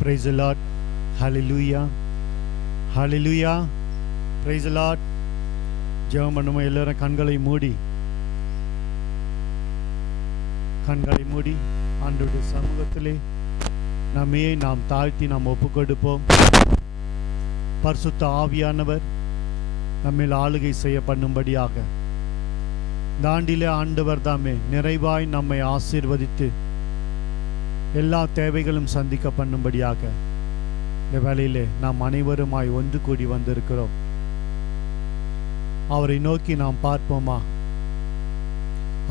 Praise the Lord. Hallelujah. Hallelujah. Praise the Lord. ஜெபம் பண்ணுமா எல்லாரும் கண்களை மூடி ஆண்டவருடைய சமூகத்திலே நம்மையே நாம் தாழ்த்தி நாம் ஒப்பு கொடுப்போம். பரிசுத்த ஆவியானவர் நம்மில் ஆளுகை செய்ய பண்ணும்படியாக இந்த ஆண்டிலே ஆண்டவர் தாமே நிறைவாய் நம்மை ஆசீர்வதித்து எல்லா தேவைகளும் சந்திக்க பண்ணும்படியாக இந்த வேளையிலே நாம் அனைவருமாய் ஒன்று கூடி வந்திருக்கிறோம். அவரை நோக்கி நாம் பார்ப்போமா?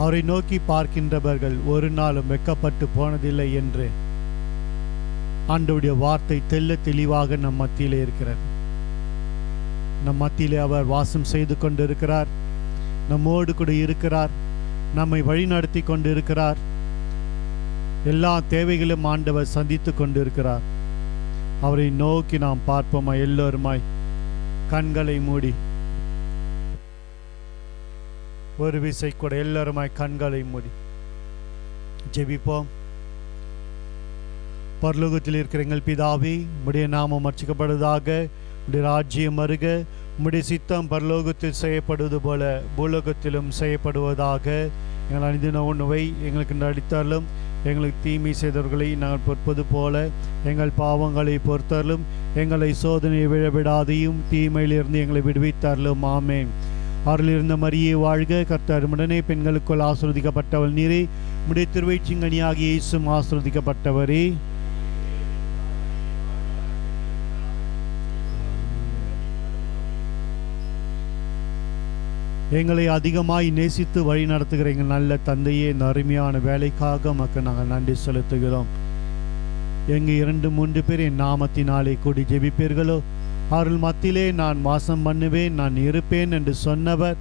அவரை நோக்கி பார்க்கின்றவர்கள் ஒரு நாளும் வெட்கப்பட்டு போனதில்லை என்று ஆண்டவருடைய வார்த்தை தெள்ள தெளிவாக நம் மத்தியிலே இருக்கிறது. நம் மத்தியிலே அவர் வாசம் செய்து கொண்டிருக்கிறார். நம்மோடு கூட இருக்கிறார். நம்மை வழிநடத்தி கொண்டிருக்கிறார். எல்லா தேவைகளும் ஆண்டவர் சந்தித்து கொண்டிருக்கிறார். அவரை நோக்கி நாம் பார்ப்போமா? எல்லோருமாய் கண்களை மூடி ஒரு விசை கூட எல்லாருமாய் கண்களை மூடி ஜெபிப்போம். பரலோகத்தில் இருக்கிற எங்கள் பிதாவே, உம்முடைய நாமம் அர்ச்சிக்கப்படுவதாக, உம்முடைய ராஜ்யம் வருக, உம்முடைய சித்தம் பரலோகத்தில் செய்யப்படுவது போல பூலோகத்திலும் செய்யப்படுவதாக. எங்கள் அணிதின உணவை எங்களுக்கு நடித்தாலும், எங்களுக்கு தீமை செய்தவர்களை நாங்கள் பொறுப்பது போல எங்கள் பாவங்களை பொறுத்தாலும், எங்களை சோதனையை விழவிடாதையும் தீமையிலிருந்து எங்களை விடுவித்தாலும். ஆமென். அருளிருந்த மரியே வாழ்க, கர்த்தர் உடனே பெண்களுக்குள் ஆசீர்வதிக்கப்பட்டவள் நீரே, உம்முடைய திருவயிற்றின்கனியாகிய இயேசுவும் ஆசீர்வதிக்கப்பட்டவரே. எங்களை அதிகமாய் நேசித்து வழி நடத்துகிற எங்கள் நல்ல தந்தையே, இந்த அருமையான வேலைக்காக மக்கள் நாங்கள் நன்றி செலுத்துகிறோம். எங்க 2-3 பேர் என் நாமத்தினாலே கூடி ஜெபிப்பீர்களோ அவர்கள் மத்தியிலே நான் வாசம் பண்ணுவேன், நான் இருப்பேன் என்று சொன்னவர்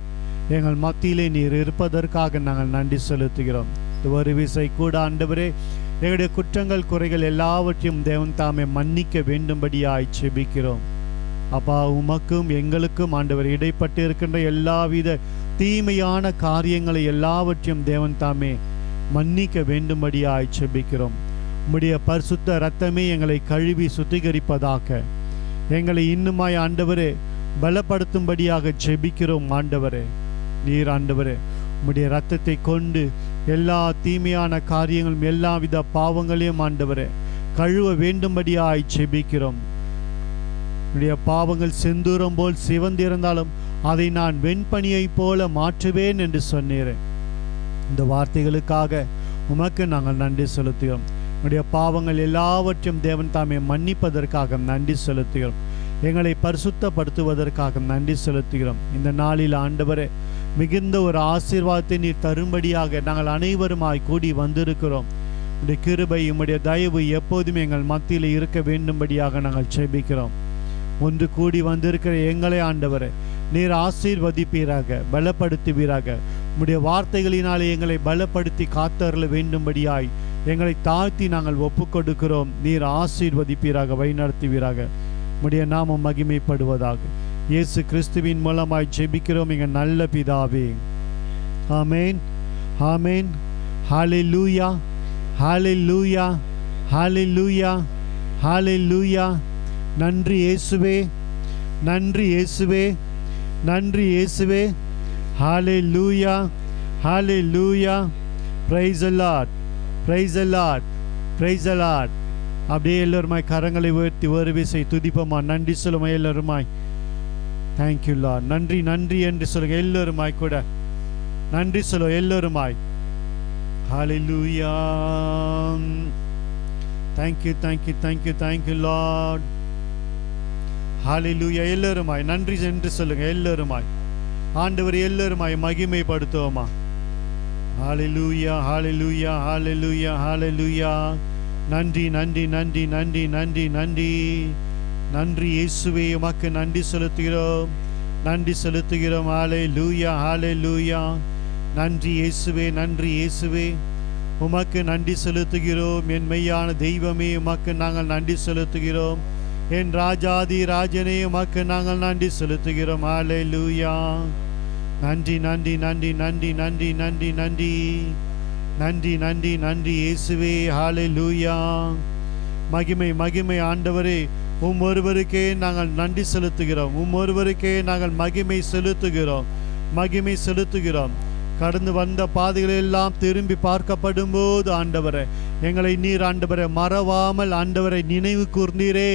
எங்கள் மத்தியிலே நீர் இருப்பதற்காக நாங்கள் நன்றி செலுத்துகிறோம். ஒரு விசை கூட ஆண்டவரே, எங்களுடைய குற்றங்கள் குறைகள் எல்லாவற்றையும் தேவன் தாமே மன்னிக்க வேண்டும்படியாய் செபிக்கிறோம். அப்பா, உமக்கும் எங்களுக்கும் ஆண்டவர் இடைப்பட்டு இருக்கின்ற எல்லாவித தீமையான காரியங்களை எல்லாவற்றையும் தேவன் தாமே மன்னிக்க வேண்டும்படியாய் செபிக்கிறோம். உம்முடைய பரிசுத்த இரத்தமே எங்களை கழுவி சுத்திகரிப்பதாக எங்களை இன்னுமாய் ஆண்டவரே பலப்படுத்தும்படியாக ஜெபிக்கிறோம். ஆண்டவரே, நீர் ஆண்டவரே உம்முடைய இரத்தத்தை கொண்டு எல்லா தீமையான காரியங்களும் எல்லா வித பாவங்களையும் ஆண்டவரே கழுவ வேண்டும்படியாய் ஜெபிக்கிறோம். உம்முடைய பாவங்கள் செந்தூரம் போல் சிவந்திருந்தாலும் அதை நான் வெண்பனியை போல மாற்றுவேன் என்று சொன்னீரேன். இந்த வார்த்தைகளுக்காக உமக்கு நாங்கள் நன்றி செலுத்துகிறோம். உடைய பாவங்கள் எல்லாவற்றையும் தேவன் தாமே மன்னிப்பதற்காக நன்றி செலுத்துகிறோம். எங்களை பரிசுத்தப்படுத்துவதற்காக நன்றி செலுத்துகிறோம். இந்த நாளில் ஆண்டவரே மிகுந்த ஒரு ஆசீர்வாதத்தை நீர் தரும்படியாக நாங்கள் அனைவருமாய் கூடி வந்திருக்கிறோம். உடைய கிருபை, உம்முடைய தயவு எப்போதுமே எங்கள் மத்தியில் இருக்க வேண்டும்படியாக நாங்கள் ஜெபிக்கிறோம். ஒன்று கூடி வந்திருக்கிற எங்களை ஆண்டவரே நீர் ஆசீர்வதிப்பீராக, பலப்படுத்துவீராக. உம்முடைய வார்த்தைகளினாலே எங்களை பலப்படுத்தி காத்தருள வேண்டும்படியாய் எங்களை தாழ்த்தி நாங்கள் ஒப்பு கொடுக்கிறோம். நீர் ஆசீர்வதிப்பீராக, வழிநடத்துவீராக. உம்முடைய நாமம் மகிமைப்படுவதாக. இயேசு கிறிஸ்துவின் மூலமாய் ஜெபிக்கிறோம் எங்கள் நல்ல பிதாவே. ஆமென், ஆமென். ஹல்லேலூயா, ஹல்லேலூயா, ஹல்லேலூயா, ஹல்லேலூயா. நன்றி இயேசுவே, நன்றி இயேசுவே, நன்றி இயேசுவே. Hallelujah, hallelujah. Praise the Lord, praise the Lord, praise the Lord. அப்படியே எல்லோருமாய் கரங்களை உயர்த்தி ஒரு விசை துதிப்போமா? நன்றி சொல்லுமா எல்லோருமாய்? Thank you Lord. நன்றி நன்றி என்று சொல்லுங்க எல்லோருமாய் கூட. நன்றி சொல்லுவோம் எல்லோருமாய். Hallelujah. Thank you thank you thank you thank you Lord. Hallelujah. எல்லோருமாய் நன்றி என்று சொல்லுங்க எல்லோருமாய். ஆண்டவர் எல்லோருமாய் மகிமைப்படுத்துவோமா? ஹல்லேலூயா, ஹல்லேலூயா, ஹல்லேலூயா, ஹல்லேலூயா. நன்றி நன்றி நன்றி நன்றி நன்றி நன்றி நன்றி இயேசுவே, உமக்கு நன்றி செலுத்துகிறோம், நன்றி செலுத்துகிறோம். ஹல்லேலூயா, ஹல்லேலூயா. நன்றி இயேசுவே, நன்றி இயேசுவே, உமக்கு நன்றி செலுத்துகிறோம். என் மெய்யான தெய்வமே, உமக்கு நாங்கள் நன்றி செலுத்துகிறோம். என் ராஜாதி ராஜனே, உமக்கு நாங்கள் நன்றி செலுத்துகிறோம். ஹல்லேலூயா. நன்றி நன்றி நன்றி நன்றி நன்றி நன்றி நன்றி நன்றி நன்றி நன்றி இயேசுவே. ஹல்லேலூயா. மகிமை மகிமை ஆண்டவரே, ஒருவருக்கே நாங்கள் நன்றி செலுத்துகிறோம். ஒருவருக்கே நாங்கள் மகிமை செலுத்துகிறோம், மகிமை செலுத்துகிறோம். கடந்து வந்த பாதைகள் எல்லாம் திரும்பி பார்க்கப்படும் போது ஆண்டவரே, எங்களை நீர் ஆண்டவரை மறவாமல் ஆண்டவரை நினைவு கூர்ந்தீரே,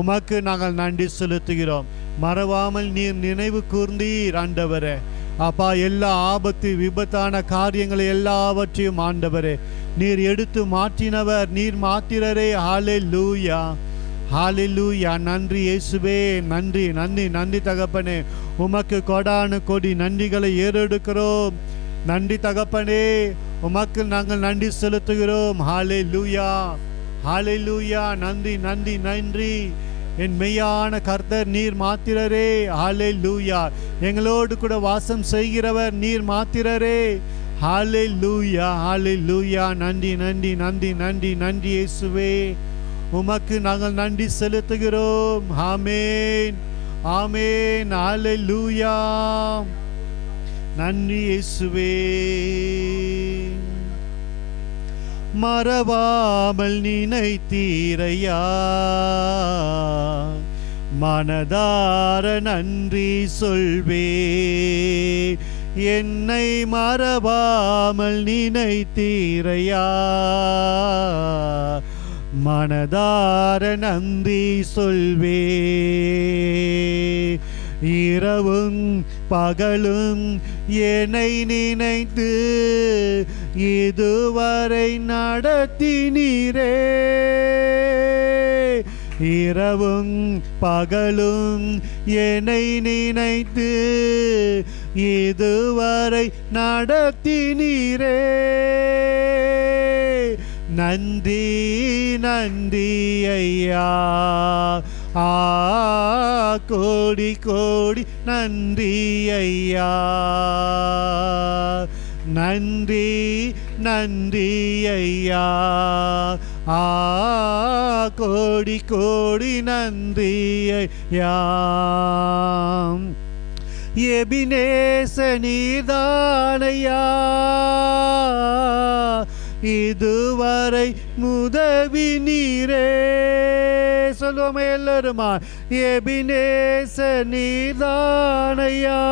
உமக்கு நாங்கள் நன்றி செலுத்துகிறோம். மறவாமல் நீர் நினைவு கூர்ந்தீர் ஆண்டவரே. அப்பா, எல்லா ஆபத்து விபத்தான காரியங்களை எல்லாவற்றையும் ஆண்டவரே நீர் எடுத்து மாற்றினவர், நீர் மாத்திரரே. ஹல்லேலூயா, ஹல்லேலூயா. நன்றி இயேசுவே, நன்றி நன்றி நன்றி தகப்பனே. உமக்கு கொடான கொடி நன்றிகளை ஏறெடுக்கிறோம். நன்றி தகப்பனே, உமக்கு நாங்கள் நன்றி செலுத்துகிறோம். ஹல்லேலூயா, ஹல்லேலூயா. நன்றி நன்றி நன்றி. என் மெய்யான கர்த்தர் நீர் மாத்திரரே. ஹல்லேலூயா. எங்களோடு கூட வாசம் செய்கிறவர் நீர் மாத்திரரே. ஹல்லேலூயா, ஹல்லேலூயா. நன்றி நன்றி நன்றி நன்றி நன்றி இயேசுவே, உமக்கு நாங்கள் நன்றி செலுத்துகிறோம். ஆமென், ஆமென். ஹல்லேலூயா. நன்றி இயேசுவே. மறவாமல் நினைத்தீரையா, மனதார நன்றி சொல்வே. என்னை மறவாமல் நினைத்தீரையா, மனதார நன்றி சொல்வே. இரவும் பகலும் என்னை நினைத்து இதுவரை நடத்தினீரே. இரவும் பகலும் என்னை நினைத்து இதுவரை நடத்தினீரே. நன்றி நன்றி ஐயா, கோடி கோடி நன்றி ஐயா. நன்றி நன்றி ஐயா, கோடி கோடி நன்றி ஐயா. எபினேச நீதானையா, இதுவரை உதவி நீரே. சொல்லுவோமே எல்லாருமா, எபினேச நீதானையா,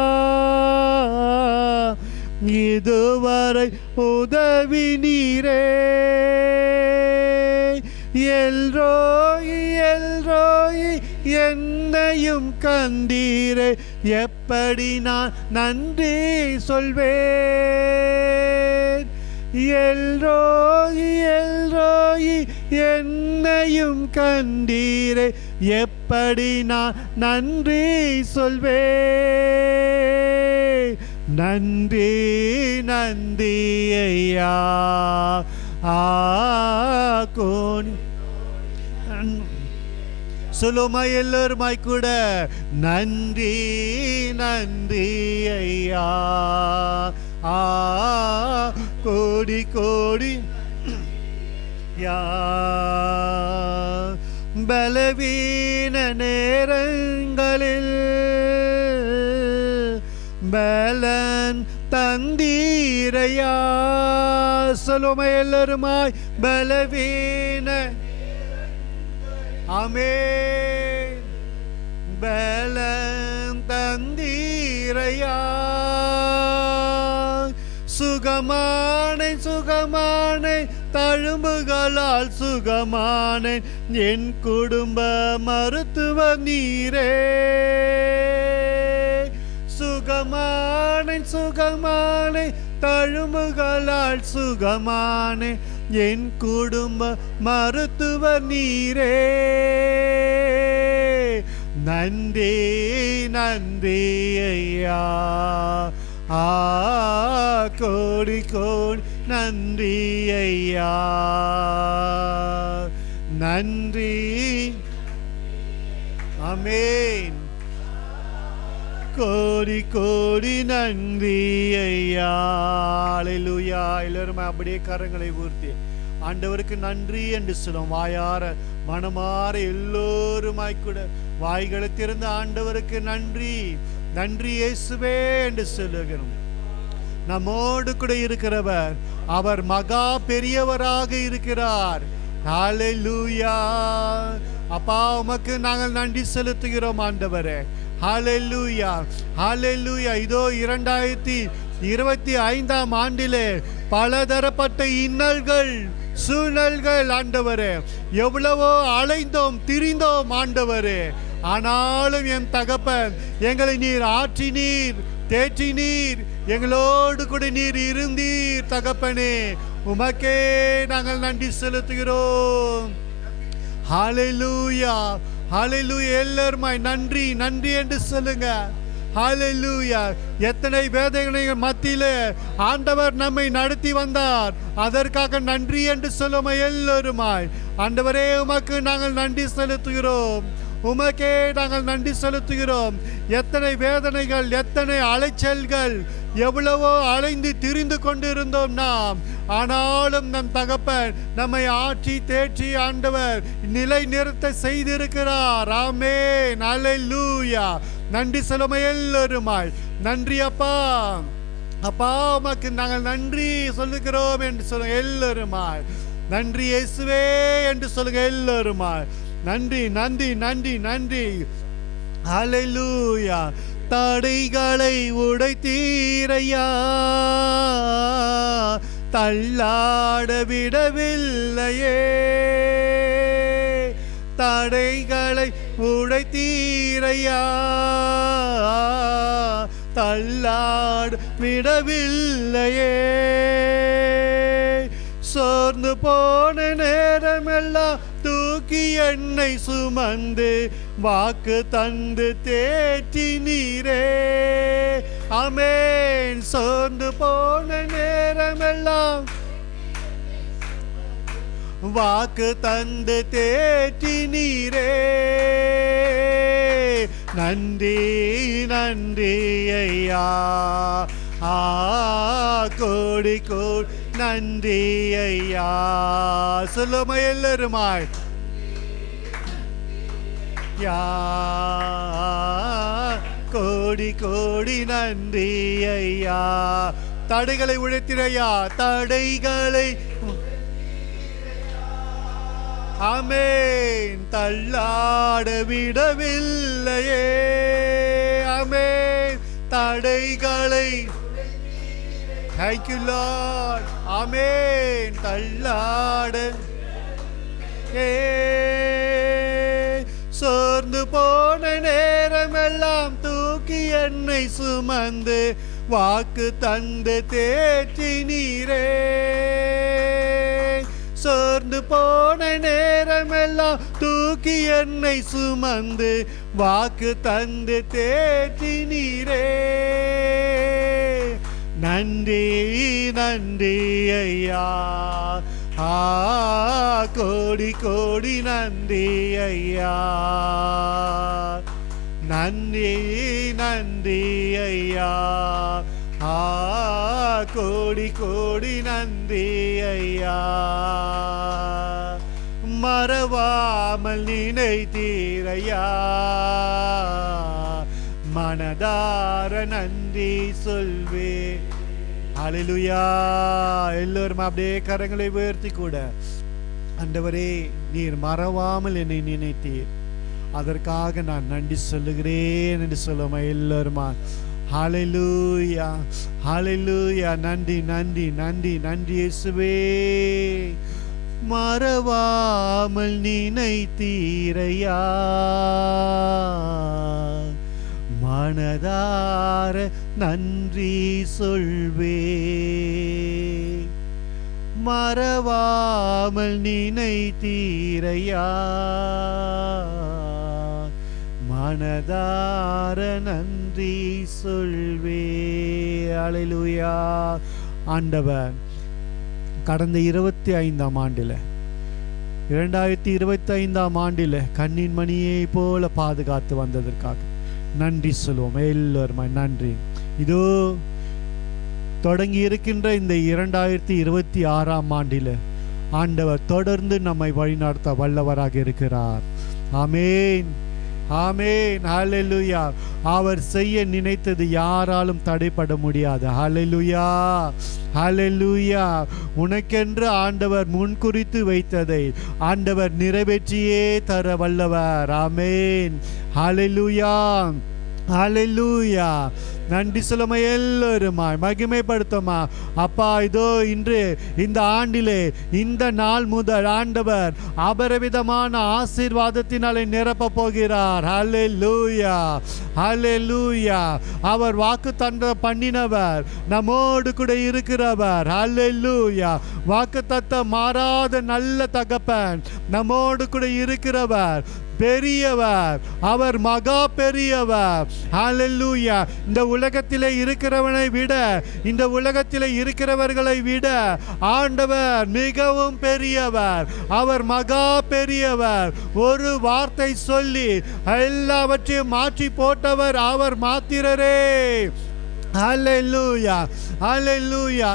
இதுவரை உதவி நீரே. எல்ரோயி எல்ரோயி என்னையும் கண்டீரே, எப்படி நான் நன்றி சொல்வேன். எல்ரோயி எல்ரோயி என்னையும் கண்டீரே, எப்படி நான் நன்றி சொல்வேன். நன்றி நன்றி ஐயா, கோடி. சொல்லுமா எல்லோருமாய் கூட, நன்றி நன்றி ஐயா, கோடி கோடி யா. பலவீன நேரங்களில் பலன் தந்தீரையா. சொல்லுமா எல்லாருமாய், பலவீன. ஆமென். பலன் தந்தீரையா. சுகமானை சுகமானை தழும்புகளால் சுகமானை என் குடும்ப மருத்துவ நீரே. சுகமானை சுகமானை தழும்புகளால் சுகமானை என் குடும்ப மருத்துவ நீரே. நன்றி நன்றி ஐயா, கோடி கோடி நன்றி ஐயா. நன்றி. ஆமென். கோடி கோடி நன்றி ஐயா. அல்லேலூயா. எல்லாரும் அப்படியே கரங்களை ஊர்த்தி ஆண்டவருக்கு நன்றி என்று சொல்லும். வாயார மனமாற எல்லோருமாய் கூட வாய்களை திறந்து ஆண்டவருக்கு நன்றி நன்றி இயேசுவே என்று சொல்லுகிறோம். நம்மோடு கூட இருக்கிறவர் அவர் மகா பெரியவராக இருக்கிறார். ஹalleluya. அப்பா உமக்கு நாங்கள் நன்றி செலுத்துகிறோம் ஆண்டவரே. ஹalleluya, ஹalleluya. இதோ 2025ஆம் ஆண்டிலே பலதரப்பட்ட இன்னல்கள் சூழ்நிலைகள் ஆண்டவரே, எவ்வளவோ அலைந்தோம் திரிந்தோம் ஆண்டவரே. ஆனாலும் என் தகப்பன் எங்களை நீர் ஆற்றினீர், தேற்றினீர், எங்களோடு கூட நீர் இருந்தீர் தகப்பனே. உமக்கே நாங்கள் நன்றி செலுத்துகிறோம். ஹalleluya, ஹalleluya. எல்லாருமாய் நன்றி நன்றி என்று சொல்லுங்க. ஹalleluya. எத்தனை வேதனைகள் மத்தியிலே ஆண்டவர் நம்மை நடத்தி வந்தார், அதற்காக நன்றி என்று சொல்லுமா எல்லோருமாய். ஆண்டவரே உமக்கு நாங்கள் நன்றி செலுத்துகிறோம், உமக்கே நாங்கள் நன்றி செலுத்துகிறோம். எத்தனை வேதனைகள், எத்தனை அலைச்சல்கள், எவ்வளவோ அலைந்து திரிந்து கொண்டிருந்தோம் நாம். ஆனாலும் நம் தகப்பன் நம்மை ஆற்றி தேற்றி ஆண்டவர் நிலை நிறுத்த செய்திருக்கிறார். ஆமென், ஹalleluya. நன்றி சொல்லுமா எல்லோருமாய். நன்றி அப்பா. அப்பா உமக்கு நாங்கள் நன்றி சொல்லுகிறோம் என்று சொல்லுங்க எல்லோருமாய். நன்றி இயேசுவே என்று சொல்லுங்க எல்லோருமாய். நன்றி நன்றி நன்றி நன்றி. ஹalleluya. தடைகளை உடைத்தீரையா, தள்ளாட விடவில்லையே. தடைகளை உடைத்தீரையா, தள்ளாட விடவில்லையே. சோர்ந்து போன நேரமெல்லாம் தூக்கி என்னை சுமந்து வாக்கு தந்து தேற்றி நீரே. ஆமென். சோர்ந்து போன நேரமெல்லாம் வாக்கு தந்து தேற்றி நீரே. நன்றி நன்றி ஐயா, கோடி கோடி நன்றி ஐயா. சொல்லுமா எல்லாருமாய். யா கோடி கோடி நன்றி ஐயா. தடைகளை உழைத்திரையா, தடைகளை ஆமென் தள்ளாட விடவில்லையே. ஆமென். தடைகளை thank you Lord. ஆமென். தள்ளாட சோர்ந்து போன நேரமெல்லாம் தூக்கி என்னை சுமந்து வாக்கு தந்து தேற்றி நீரே. சோர்ந்து போன நேரமெல்லாம் தூக்கி என்னை சுமந்து வாக்கு தந்து தேற்றி நீரே. நன்றி நன்றி ஐயா, கோடி கோடி நன்றி ஐயா. நன்றி நன்றி ஐயா, கோடி கோடி நன்றி ஐயா. மறவாமல் நினைத்தீரையா, மனதார நன்றி சொல்வே. ஹalleluya. எல்லோரும் அப்படியே கரங்களை உயர்த்தி கூட, ஆண்டவரே நீர் மறவாமல் என்னை நினைத்தீர், அதற்காக நான் நன்றி சொல்லுகிறேன் என்று சொல்லுமா எல்லோருமா. ஹalleluya, ஹalleluya. நன்றி நன்றி நன்றி நன்றி இயேசுவே. மறவாமல் நினைத்தீரையா, மனதார நன்றி சொல்வே. மறவாமல் நினைத்தீரையா, மனதார நன்றி சொல்வே. ஹalleluya. ஆண்டவர் கடந்த 25ஆம் ஆண்டில் 2025ஆம் ஆண்டில் கண்ணின் மணியை போல பாதுகாத்து வந்ததற்காக நன்றி சொல்லுவோம் எல்லோருமே. நன்றி. இதோ தொடங்கி இருக்கின்ற இந்த 2026ஆம் ஆண்டில் ஆண்டவர் தொடர்ந்து நம்மை வழிநடத்த வல்லவராக இருக்கிறார். ஆமென். ஆமென். ஹல்லேலூயா. அவர் செய்ய நினைத்தது யாராலும் தடைபட முடியாது. ஹல்லேலூயா, ஹல்லேலூயா. உனக்கென்று ஆண்டவர் முன்குறித்து வைத்ததை ஆண்டவர் நிறைவேற்றியே தர வல்லவர். ஆமென். ஹல்லேலூயா, ஹல்லேலூயா. நன்றி சொல்லுமா எல்லோருமாய் மகிமைப்படுத்துமா. அப்பா, இதோ இன்று இந்த ஆண்டிலே இந்த நாள் முதல் ஆண்டவர் அபரிவிதமான ஆசீர்வாதத்தினாலே நிரப்ப போகிறார். ஹல்லேலூயா, ஹல்லேலூயா. அவர் வாக்கு தந்த பண்ணினவர், நம்மோடு கூட இருக்கிறவர். ஹல்லேலூயா. வாக்கு தத்த மாறாத நல்ல தகப்பன், நம்மோடு கூட இருக்கிறவர், பெரியவர், அவர் மகா பெரியவர். ஹல்லேலூயா. இந்த உலகத்திலே இருக்கிறவனை விட, இந்த உலகத்திலே இருக்கிறவர்களை விட ஆண்டவர் மிகவும் பெரியவர். அவர் மகா பெரியவர். ஒரு வார்த்தை சொல்லி எல்லாவற்றையும் மாற்றி போட்டவர் அவர் மாத்திரரே. ஹல்லேலூயா, ஹல்லேலூயா.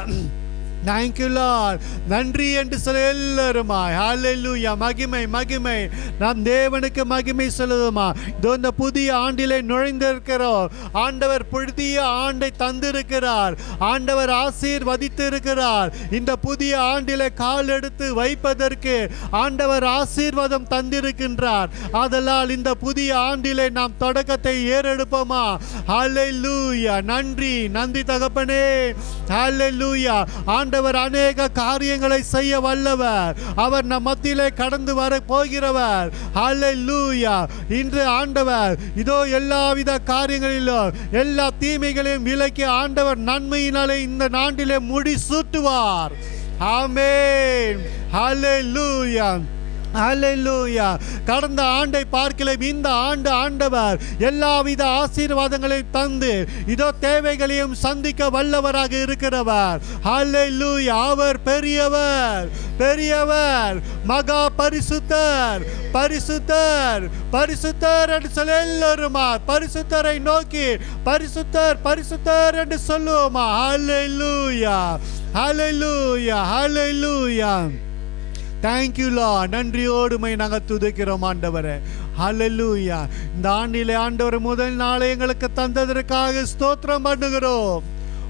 Thank you Lord. நன்றி என்று சொல்ல எல்லாருமாய். ஹல்லேலூயா. மகிமை, மகிமை. நாம் தேவனுக்கு மகிமை சொல்லுவோமா. இதோ இந்த புதிய ஆண்டிலே நுழைந்திருக்கிறோம். ஆண்டவர் புதிய ஆண்டை தந்திருக்கிறார். ஆண்டவர் ஆசீர்வதித்திருக்கிறார். இந்த புதிய ஆண்டிலே கால் எடுத்து வைப்பதற்கு ஆண்டவர் ஆசீர்வாதம் தந்திருக்கின்றார். ஆதலால் இந்த புதிய ஆண்டிலே நாம் தொடக்கத்தை ஏறெடுப்போமா. ஹல்லேலூயா. நன்றி, நன்றி தகப்பனே. ஹல்லேலூயா. ஆண்டவர் அநேக காரியங்களை செய்ய வல்லவர். அவர் நம் மத்தியிலே கடந்து வர போகிறவர். ஹல்லேலூயா. இன்று ஆண்டவர் இதோ எல்லாவித காரியங்களிலும் எல்லா தீமைகளையும் விலக்கி ஆண்டவர் நன்மையினாலே இந்த நாட்டிலே முடி சூட்டுவார். ஆமென். ஹல்லேலூயா, ஹல்லேலூயா. கடந்த ஆண்டை பார்க்கலாம் இந்த ஆண்டு ஆண்டவர் எல்லாவித ஆசீர்வாதங்களையும் தந்து இதோ தேவைகளையும் சந்திக்க வல்லவராக இருக்கிறவர். ஹல்லேலூயா. அவர் பெரியவர், பெரியவர், மகா பரிசுத்தர், பரிசுத்தர், பரிசுத்தர் என்று சொல்ல எல்லாருமா பரிசுத்தரை நோக்கி பரிசுத்தர், பரிசுத்தர் என்று சொல்லுவோமா. ஹல்லேலூயா, ஹல்லேலூயா, ஹல்லேலூயா. Thank you Lord. நன்றியோடுமை நாங்கள் துதிக்கிறோம் ஆண்டவரே. ஹல்லேலூயா. இந்த ஆண்டிலே ஆண்டவர் முதல் நாளை எங்களுக்கு தந்ததற்காக ஸ்தோத்திரம் பண்ணுகிறோம்.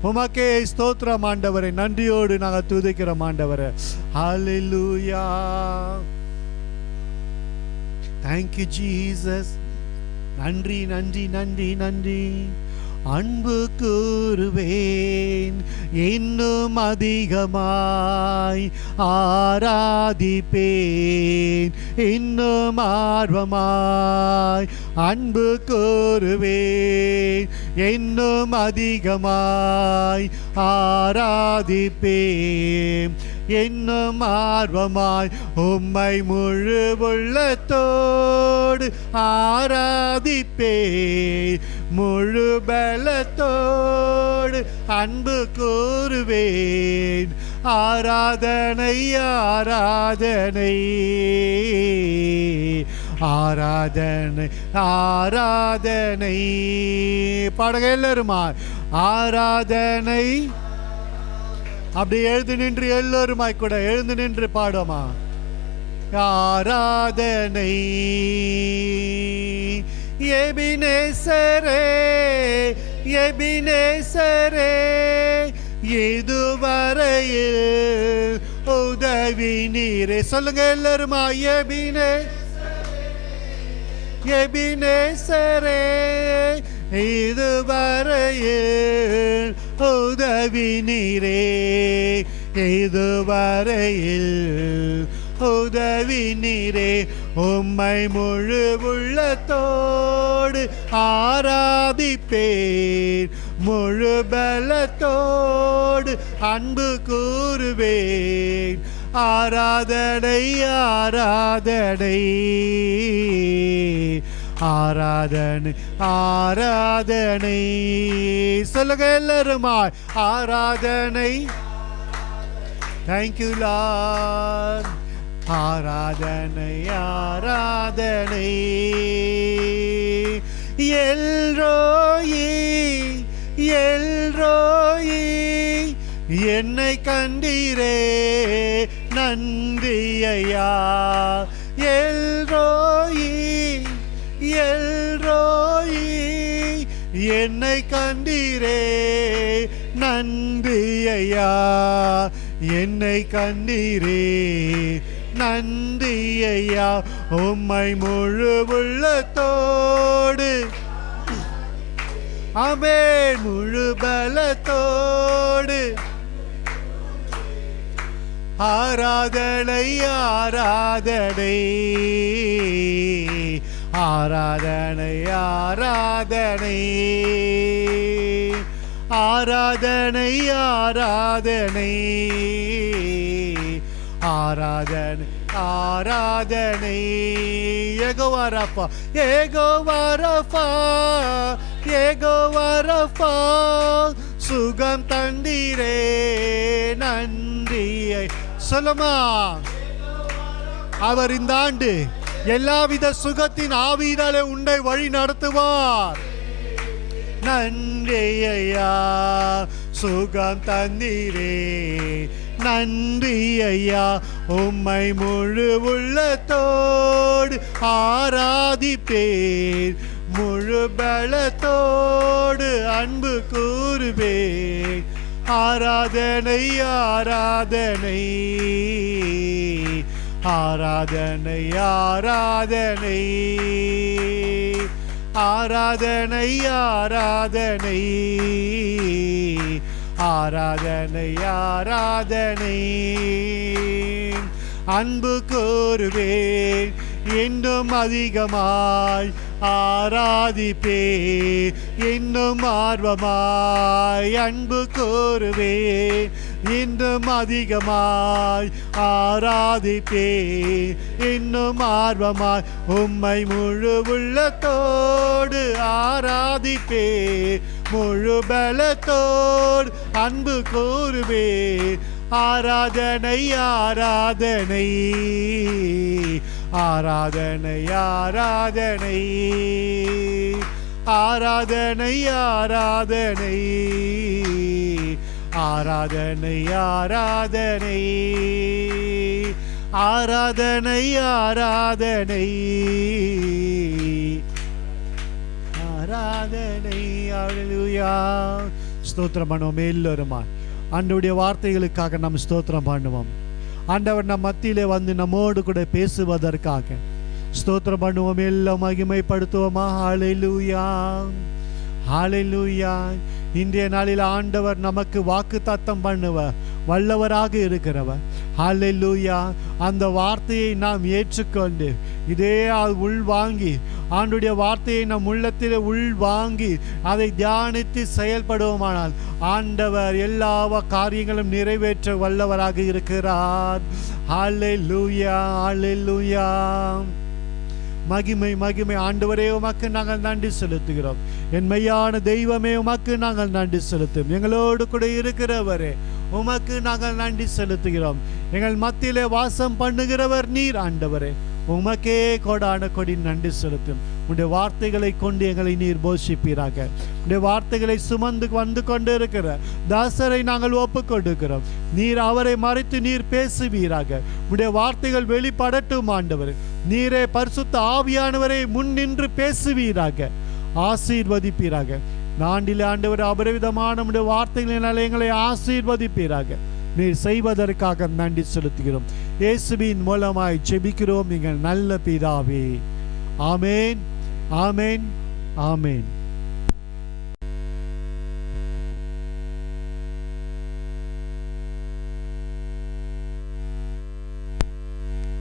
உமக்கே ஸ்தோத்திரம் ஆண்டவரே. நன்றியோடு நாங்கள் துதிக்கிறோம் ஆண்டவரே. ஹல்லேலூயா. Thank you Jesus. நன்றி, நன்றி, நன்றி, நன்றி. அன்பு கூறுவேன் இன்னும் அதிகமாய், ஆராதிப்பேன் இன்னும் ஆர்வமாய். அன்பு கூறுவேன் இன்னும் அதிகமாய், ஆராதிப்பேன் இன்னும் ஆர்வமாய். உம்மை முழு உள்ளத்தோடு ஆராதிப்பேன், முழு பலத்தோடு அன்பு கூறுவேன். ஆராதனை, ஆராதனை, ஆராதனை, ஆராதனை. பாடுங்க எல்லாருமா. ஆராதனை. அப்படி எழுந்து நின்று எல்லோருமாய் கூட எழுந்து நின்று பாடுமா. ஆராதனை. எபினேசரே, எபினேசரே, இதுவரையில் உதவி நீரே. சொல்லுங்க எல்லாருமா. எபினேசரே, இதுவரையில் உதவி நீரே, இதுவரையில் உதவி நீரே. உம்மை முழு உள்ளத்தோடு ஆராதிப்பேன், முழு பலத்தோடு அன்பு கூறுவேன். ஆராதனை, ஆராதனை, ஆராதனை, ஆராதனை. சொல்லுங்க எல்லாருமா. ஆராதனை. Thank you Lord. ஆராதனை, ஆராதனை. எல்ரோயி, எல்ரோயி, என்னை கண்டீரே நன்றி ஐயா. எல்ரோயி, எல் தந்தீரே நன்றி ஐயா, என்னை கண்டீரே நன்றி ஐயா, உம்மை முழு உள்ளத்தோடு ஆமென் முழு பலத்தோடு ஆராதனை ஆராதனை ஆராதனை ஆராதனை ஆராதனை ஆராதனை ஆராதனை ஆராதனை. Jehovah Rapha Jehovah Rapha Jehovah Rapha, சுகம் தந்தீரே நன்றி. சொல்லுமா, அவர் இந்த ஆண்டு எல்லாவித சுகத்தின் ஆவியினாலே உன்னை வழி நடத்துவார். நன்றி ஐயா, சுகம் தந்தீரே நன்றி ஐயா, உம்மை முழு உள்ளத்தோடு ஆராதிப்பேன், முழு பலத்தோடு அன்பு கூறுவேன். ஆராதனை ஆராதனை ஆராதனை ஆராதனை ஆராதனை ஆராதனை ஆராதனை ஆராதனை. அன்பு கூறுவேன் இன்னும் அதிகமாய் ஆராதிப்பேன், இன்னும் ஆர்வமாய் அன்பு கூறுவேன், இன்னும் அதிகமாய் ஆராதிப்பேன், இன்னும் ஆர்வமாய் உம்மை முழு உள்ளத்தோடு ஆராதிப்பேன், முழு பலத்தோடு அன்பு கூறுவேன். ஆராதனை ஆராதனை ஆராதனை ஆராதனை ஆராதனை ஆராதனை ஆராதனை ஆராதனை ஆராதனை ஆராதனை ஆராதனை. அல்லேலூயா. ஸ்தோத்திரம் பண்ணுவோம் எல்லோருமா. ஆண்டவருடைய வார்த்தைகளுக்காக நாம் ஸ்தோத்திரம் பண்ணுவோம். ஆண்டவர் நம் மத்தியிலே வந்து நம்மோடு கூட பேசுவதற்காக ஸ்தோத்திரம் பண்ணுவோம், எல்லாம் மகிமைப்படுத்துவோமா. ஹல்லேலூயா ஹல்லேலூயா. இன்றைய நாளில் ஆண்டவர் நமக்கு வாக்கு தத்தம் பண்ணுவர் வல்லவராக இருக்கிறவர். ஹல்லேலூயா. அந்த வார்த்தையை நாம் ஏற்றுக்கொண்டு இதே உள்வாங்கி ஆண்டுடைய வார்த்தையை நம் உள்ளத்தில் உள்வாங்கி அதை தியானித்து செயல்படுவோமானால் ஆண்டவர் எல்லா காரியங்களும் நிறைவேற்ற வல்லவராக இருக்கிறார். ஹல்லேலூயா ஹல்லேலூயா. மகிமை மகிமை. ஆண்டவரே உமக்கு நாங்கள் நன்றி செலுத்துகிறோம். என் மெய்யான தெய்வமே உமக்கு நாங்கள் நன்றி செலுத்தும். எங்களோடு கூட இருக்கிறவரே உமக்கு நாங்கள் நன்றி செலுத்துகிறோம். எங்கள் மத்தியிலே வாசம் பண்ணுகிறவர் நீர் ஆண்டவரே, உமக்கே கோடான கொடி நன்றி செலுத்தும். உடைய வார்த்தைகளை கொண்டு எங்களை நீர் போஷிப்பீராக. உடைய வார்த்தைகளை சுமந்து வந்து கொண்டு இருக்கிற தாசரை நாங்கள் ஒப்பு கொடுக்கிறோம். நீர் அவரை மறைத்து நீர் பேசுவீராக. உடைய வார்த்தைகள் வெளிப்படட்டும் ஆண்டவர். நீரே பரிசுத்த ஆவியானவரை முன் நின்று பேசுவீராக, ஆசீர்வதிப்பீராக. நாண்டிலே ஆண்டவர் அபரிவிதமான உடைய வார்த்தைகளினாலே எங்களை ஆசீர்வதிப்பீராக. நீர் செய்வதற்காக நன்றி செலுத்துகிறோம். இயேசுவின் மூலமாய் ஜெபிக்கிறோம் நீங்கள் நல்ல பிதாவே. ஆமேன் ஆமேன் ஆமேன்.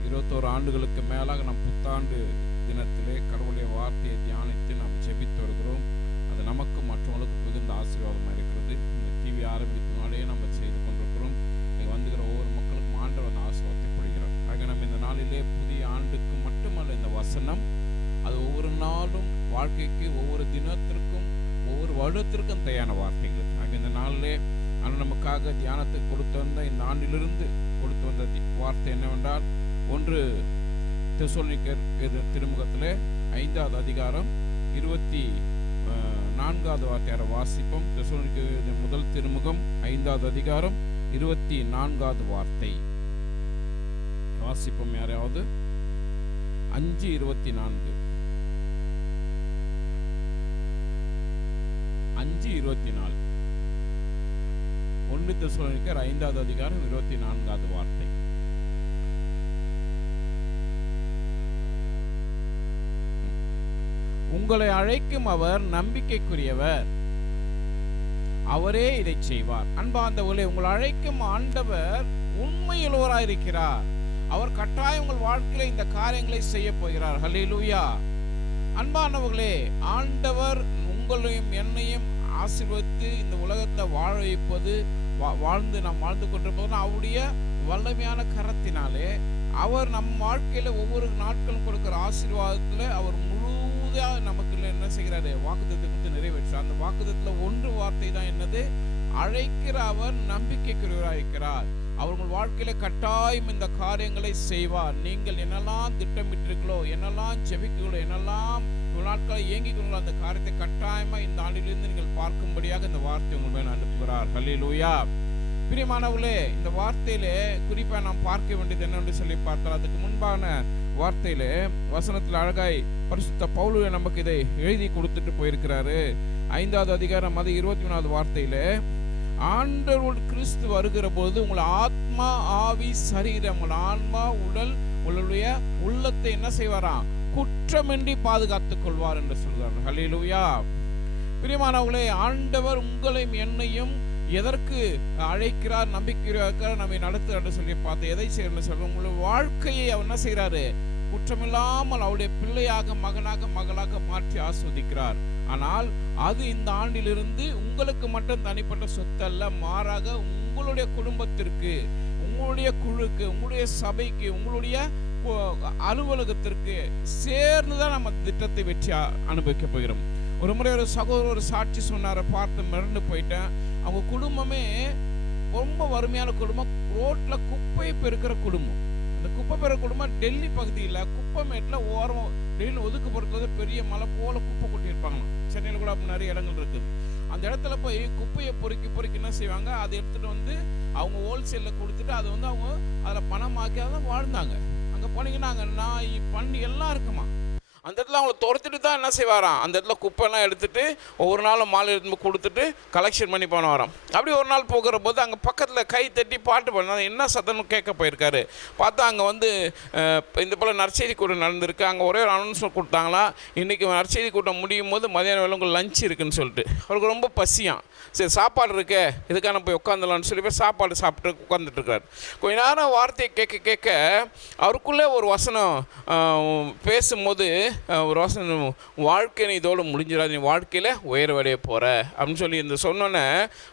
21 ஆண்டுகளுக்கு மேலாக நம் புத்தாண்டு தினத்திலே கடவுளுடைய வார்த்தையை தியானித்து நாம் ஜெபித்து வருகிறோம். அது நமக்கு மற்றவர்களுக்கு மிகுந்த ஆசீர்வாதமாக இருக்கிறது. இந்த டிவி ஆரம்பித்தனாலே நம்ம செய்து கொண்டிருக்கிறோம். இங்கே வந்துகிற ஒவ்வொரு மக்களுக்கும் ஆண்டவர் அந்த ஆசீர்வாதத்தை பொழிகிறார். ஆக நம்ம இந்த நாளிலே புதிய ஆண்டுக்கு மட்டுமல்ல, இந்த வசனம் அது ஒவ்வொரு நாளும் வாழ்க்கைக்கு, ஒவ்வொரு தினத்திற்கும், ஒவ்வொரு வருடத்திற்கும் தேவையான வார்த்தைகள். ஆக இந்த நாளிலே ஆனால் நமக்காக தியானத்துக்கு கொடுத்து வந்த இந்த ஆண்டிலிருந்து கொடுத்து வந்த வார்த்தை என்னவென்றால், 1 தெசலோனிக்கர் திருமுகத்திலே 5வது அதிகாரம் 24வது வார்த்தையார வாசிப்போம். தெசலோனிக்கர் முதல் திருமுகம் 5வது அதிகாரம் 24வது வார்த்தை வாசிப்போம். யாராவது 5:24 5:24. 1 தெசலோனிக்கர் 5வது அதிகாரம் 24வது வார்த்தை. உங்களை அழைக்கும் அவர் நம்பிக்கைக்குரியவர், அவரே இதை செய்வார். அன்பார்ந்தவர்களே, உங்களை அழைக்கும் ஆண்டவர் உண்மையுள்ளவராயிருக்கிறார். அவர் கட்டாயம் உங்கள் வாழ்க்கையில இந்த காரியங்களை செய்ய போகிறார். ஹல்லேலூயா. அன்பானவர்களே, ஆண்டவர் உங்களையும் என்னையும் ஆசீர்வதித்து இந்த உலகத்தை வாழ வைப்பது, நாம் வாழ்ந்து கொண்டிருப்பது அவருடைய வல்லமையான கரத்தினாலே. அவர் நம் வாழ்க்கையில ஒவ்வொரு நாட்களும் கொடுக்கிற ஆசீர்வாதத்துல அவர் முழுவதாக நமக்கு என்ன செய்கிறாரு, வாக்குத்தத்தத்தை கொடுத்து நிறைவேற்றார். அந்த வாக்குத்தத்துல ஒன்று வார்த்தை தான் என்னது, அழைக்கிற அவர் நம்பிக்கைக்குரியவராயிருக்கிறார். அவர்கள் வாழ்க்கையில கட்டாயம் இந்த காரியங்களை செய்வார். நீங்கள் என்னெல்லாம் திட்டமிட்டிருக்கீங்களோ, என்னெல்லாம் ஜெபிக்கிறீங்களோ, என்னெல்லாம் நாட்களை இயங்கிக்கொள்ள அந்த காரியத்தை கட்டாயமா இந்த ஆண்டிலிருந்து நீங்கள் பார்க்கும்படியாக இந்த வார்த்தை உங்கள் மேல் அனுப்புகிறார். ஹல்லேலூயா. பிரியமானவர்களே, இந்த வார்த்தையிலே குறிப்பா நாம் பார்க்க வேண்டியது என்னவென்று சொல்லி பார்த்தால், அதுக்கு முன்பான வார்த்தையிலே வசனத்தில் அழகாய் பரிசுத்த பவுல் நமக்கு இதை எழுதி கொடுத்துட்டு போயிருக்கிறாரு. 5வது அதிகாரம் 23வது வார்த்தையிலே, ஆண்டவர் கிறிஸ்து வருகிற போது உங்கள் ஆத்மா, ஆவி, சரீரம், உங்கள் ஆன்மா, உடல், உங்களுடைய உள்ளத்தை என்ன செய்வாராம், குற்றமின்றி பாதுகாத்துக் கொள்வார் என்று சொல்கிறார். ஹல்லேலூயா. பிரியமானவர்களே, ஆண்டவர் உங்களையும் என்னையும் எதற்கு அழைக்கிறார், நம்பிக்கையார், நம்மை நடத்துகிறார் என்று சொல்லி பார்த்து எதை செய்யணும்னு சொல்றோம், உங்களுடைய வாழ்க்கையை அவர் என்ன செய்யறாரு, குற்றமில்லாமல் அவருடைய பிள்ளையாக, மகனாக, மகளாக மாற்றி ஆஸ்வதிக்கிறார். ஆனால் அது இந்த ஆண்டிலிருந்து உங்களுக்கு மட்டும் தனிப்பட்ட சொத்து அல்ல, மாறாக உங்களுடைய குடும்பத்திற்கு, உங்களுடைய குழுக்கு, உங்களுடைய சபைக்கு, உங்களுடைய அலுவலகத்திற்கு சேர்ந்துதான் நம்ம திட்டத்தை வெற்றி அனுபவிக்க போகிறோம். ஒரு முறை ஒரு சகோதரர் ஒரு சாட்சி சொன்னார, பார்த்து மிரண்டு போயிட்டேன். அவங்க குடும்பமே ரொம்ப வறுமையான குடும்பம், ரோட்ல குப்பையை பெருக்கிற குடும்பம். அந்த குப்பை பெருக்கிற குடும்பம் டெல்லி பகுதியில் குப்பைமேட்டில் ஓரம் டெய்லி ஒதுக்குப்படுறது பெரிய மலை போல குப்பை கொட்டியிருப்பாங்க. சென்னையில் கூட அப்படி நிறைய இடங்கள் இருக்குது. அந்த இடத்துல போய் குப்பையை பொறுக்கி என்ன செய்வாங்க, அதை எடுத்துட்டு வந்து அவங்க ஹோல்சேலில் கொடுத்துட்டு அதை வந்து அவங்க அதில் பணமாக்கி தான் வாழ்ந்தாங்க. அங்கே போனீங்கன்னா அங்கே நாய், பண்ணி எல்லாம் இருக்குமா. அந்த இடத்துல அவங்கள துரத்துட்டு தான் என்ன செய்வாராம், அந்த இடத்துல குப்பைலாம் எடுத்துட்டு ஒவ்வொரு நாளும் மாலை எடுத்து கொடுத்துட்டு கலெக்ஷன் பண்ணி போன வரோம். அப்படி ஒரு நாள் போகிற போது அங்கே பக்கத்தில் கை தட்டி பாட்டு பண்ண என்ன சத்தம்னு கேட்க போயிருக்காரு. பார்த்தா அங்கே வந்து இந்த போல் நற்செய்தி கூட்டம் நடந்திருக்கு. அங்கே ஒரே ஒரு அனௌன்ஸ்மெண்ட் கொடுத்தாங்களா, இன்றைக்கி நற்செய்தி கூட்டம் முடியும் போது மதியான வேலை உங்களுக்கு லஞ்ச் இருக்குன்னு சொல்லிட்டு. அவருக்கு ரொம்ப பசியாம். சரி, சாப்பாடு இருக்கே, இதுக்கான போய் உட்காந்துலான்னு சொல்லி போய் சாப்பாடு சாப்பிட்டு உட்காந்துட்டு இருக்காரு. கொஞ்ச நேரம் வார்த்தையை கேட்க கேட்க அவருக்குள்ளே ஒரு வசனம் பேசும்போது ஒரு வசனம், வாழ்க்கை நீ இதோடு முடிஞ்சிடாது, நீ வாழ்க்கையில் உயர்வடைய போகிற அப்படின்னு சொல்லி இந்த சொன்னோன்னே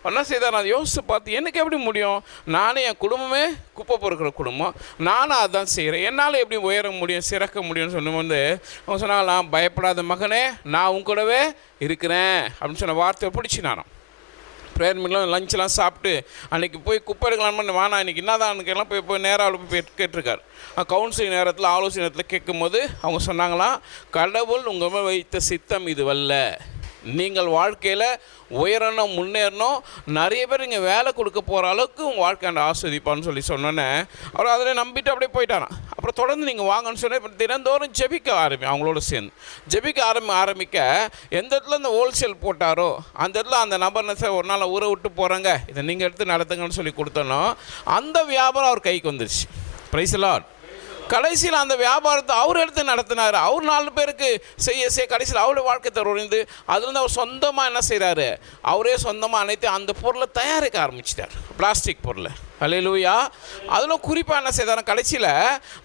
என்ன செய்தார், அதை யோசித்து பார்த்து எனக்கு எப்படி முடியும், நானே என் குடும்பமே குப்பை பொறுக்கிற குடும்பம், நானும் அதான் செய்கிறேன், என்னால் எப்படி உயர முடியும், சிறக்க முடியும்னு சொன்னபோது அவங்க சொன்னாலாம், பயப்படாத மகனே, நான் உன் கூடவே இருக்கிறேன் அப்படின்னு சொன்ன வார்த்தையை பிடிச்சினாராம். ப்ரேயர் மீட்லாம் லஞ்செலாம் சாப்பிட்டு அன்றைக்கி போய் குப்பை எடுக்கலான்னு வானா இன்றைக்கி என்னதான் போய் நேராக போய் கேட்டிருக்காரு. கவுன்சிலிங் நேரத்தில், ஆலோசனை நேரத்தில் கேட்கும்போது அவங்க சொன்னாங்களாம், கடவுள் உங்கள் மேல் வைத்த சித்தம் இதுவல்ல, நீங்கள் வாழ்க்கையில் உயரணும், முன்னேறணும், நிறைய பேர் இங்கே வேலை கொடுக்க போகிற அளவுக்கு உங்கள் வாழ்க்கையாண்ட ஆஸ்வதிப்பான்னு சொல்லி சொன்னோன்னே அவர் அதில் நம்பிட்டு அப்படியே போயிட்டாரான். அப்புறம் தொடர்ந்து நீங்கள் வாங்கன்னு சொன்னால் இப்போ தினந்தோறும் ஜெபிக்க அவங்களோட சேர்ந்து ஜெபிக்க ஆரம்பிக்க எந்த இடத்துல இந்த ஹோல்சேல் போட்டாரோ அந்த இடத்துல அந்த நபர் ஒரு நாள் ஊரை விட்டு போகிறாங்க, இதை நீங்கள் எடுத்து நடத்துங்கன்னு சொல்லி கொடுத்தோன்னோ அந்த வியாபாரம் அவர் கைக்கு வந்துருச்சு. Price the Lord. கடைசியில் அந்த வியாபாரத்தை அவர் எடுத்து நடத்தினார். அவர் 4 பேருக்கு செய்ய கடைசியில் அவருடைய வாழ்க்கை தருவது அதுலேருந்து அவர் சொந்தமாக என்ன செய்கிறாரு, அவரே சொந்தமாக அனைத்து அந்த பொருளை தயாரிக்க ஆரம்பிச்சிட்டார், பிளாஸ்டிக் பொருளை. ஹல்லேலூயா. அதில் குறிப்பாக என்ன செய்தார், கடைசியில்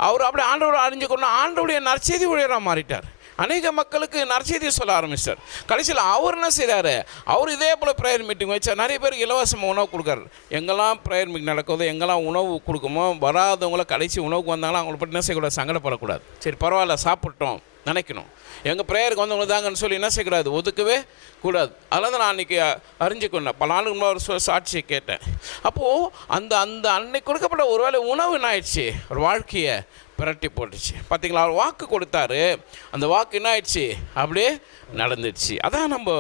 அவர் அப்படியே ஆண்டவரை அறிஞ்சு கொண்டு ஆண்டவருடைய நற்செய்தி ஊழியராக மாறிட்டார். அநேக மக்களுக்கு நற்செய்தியை சொல்ல ஆரம்பிச்சார். கடைசியில் அவர் என்ன செய்கிறாரு, அவர் இதே போல் ப்ரேயர் மீட்டிங் வச்சார். நிறைய பேருக்கு இலவசமாக உணவு கொடுக்குறாரு. எங்கெல்லாம் ப்ரேயர் மீட்டிங் நடக்குதோ, எங்கெல்லாம் உணவு கொடுக்குமோ, வராதவங்கள கடைசி உணவுக்கு வந்தாலும் அவங்கள பற்றி என்ன செய்யக்கூடாது, சங்கடப்படக்கூடாது. சரி பரவாயில்ல சாப்பிட்டோம் நினைக்கணும். எங்கள் ப்ரேயருக்கு வந்தவங்க தாங்கன்னு சொல்லி என்ன செய்யக்கூடாது, ஒதுக்கவே கூடாது. அதெல்லாம் தான் நான் அன்றைக்கி அறிஞ்சிக்கொண்டேன். பல நாளுக்கு முன்னாடி ஒரு சாட்சியை கேட்டேன். அப்போது அந்த அந்த அன்னைக்கு கொடுக்கப்பட்ட ஒரு வேளை உணவு என்ன ஆயிடுச்சு, ஒரு வாழ்க்கையை பிரட்டி போட்டுச்சு. பார்த்தீங்களா, அவர் வாக்கு கொடுத்தாரு, அந்த வாக்கு என்ன ஆயிடுச்சு, அப்படியே நடந்துடுச்சு. அதான் நம்ம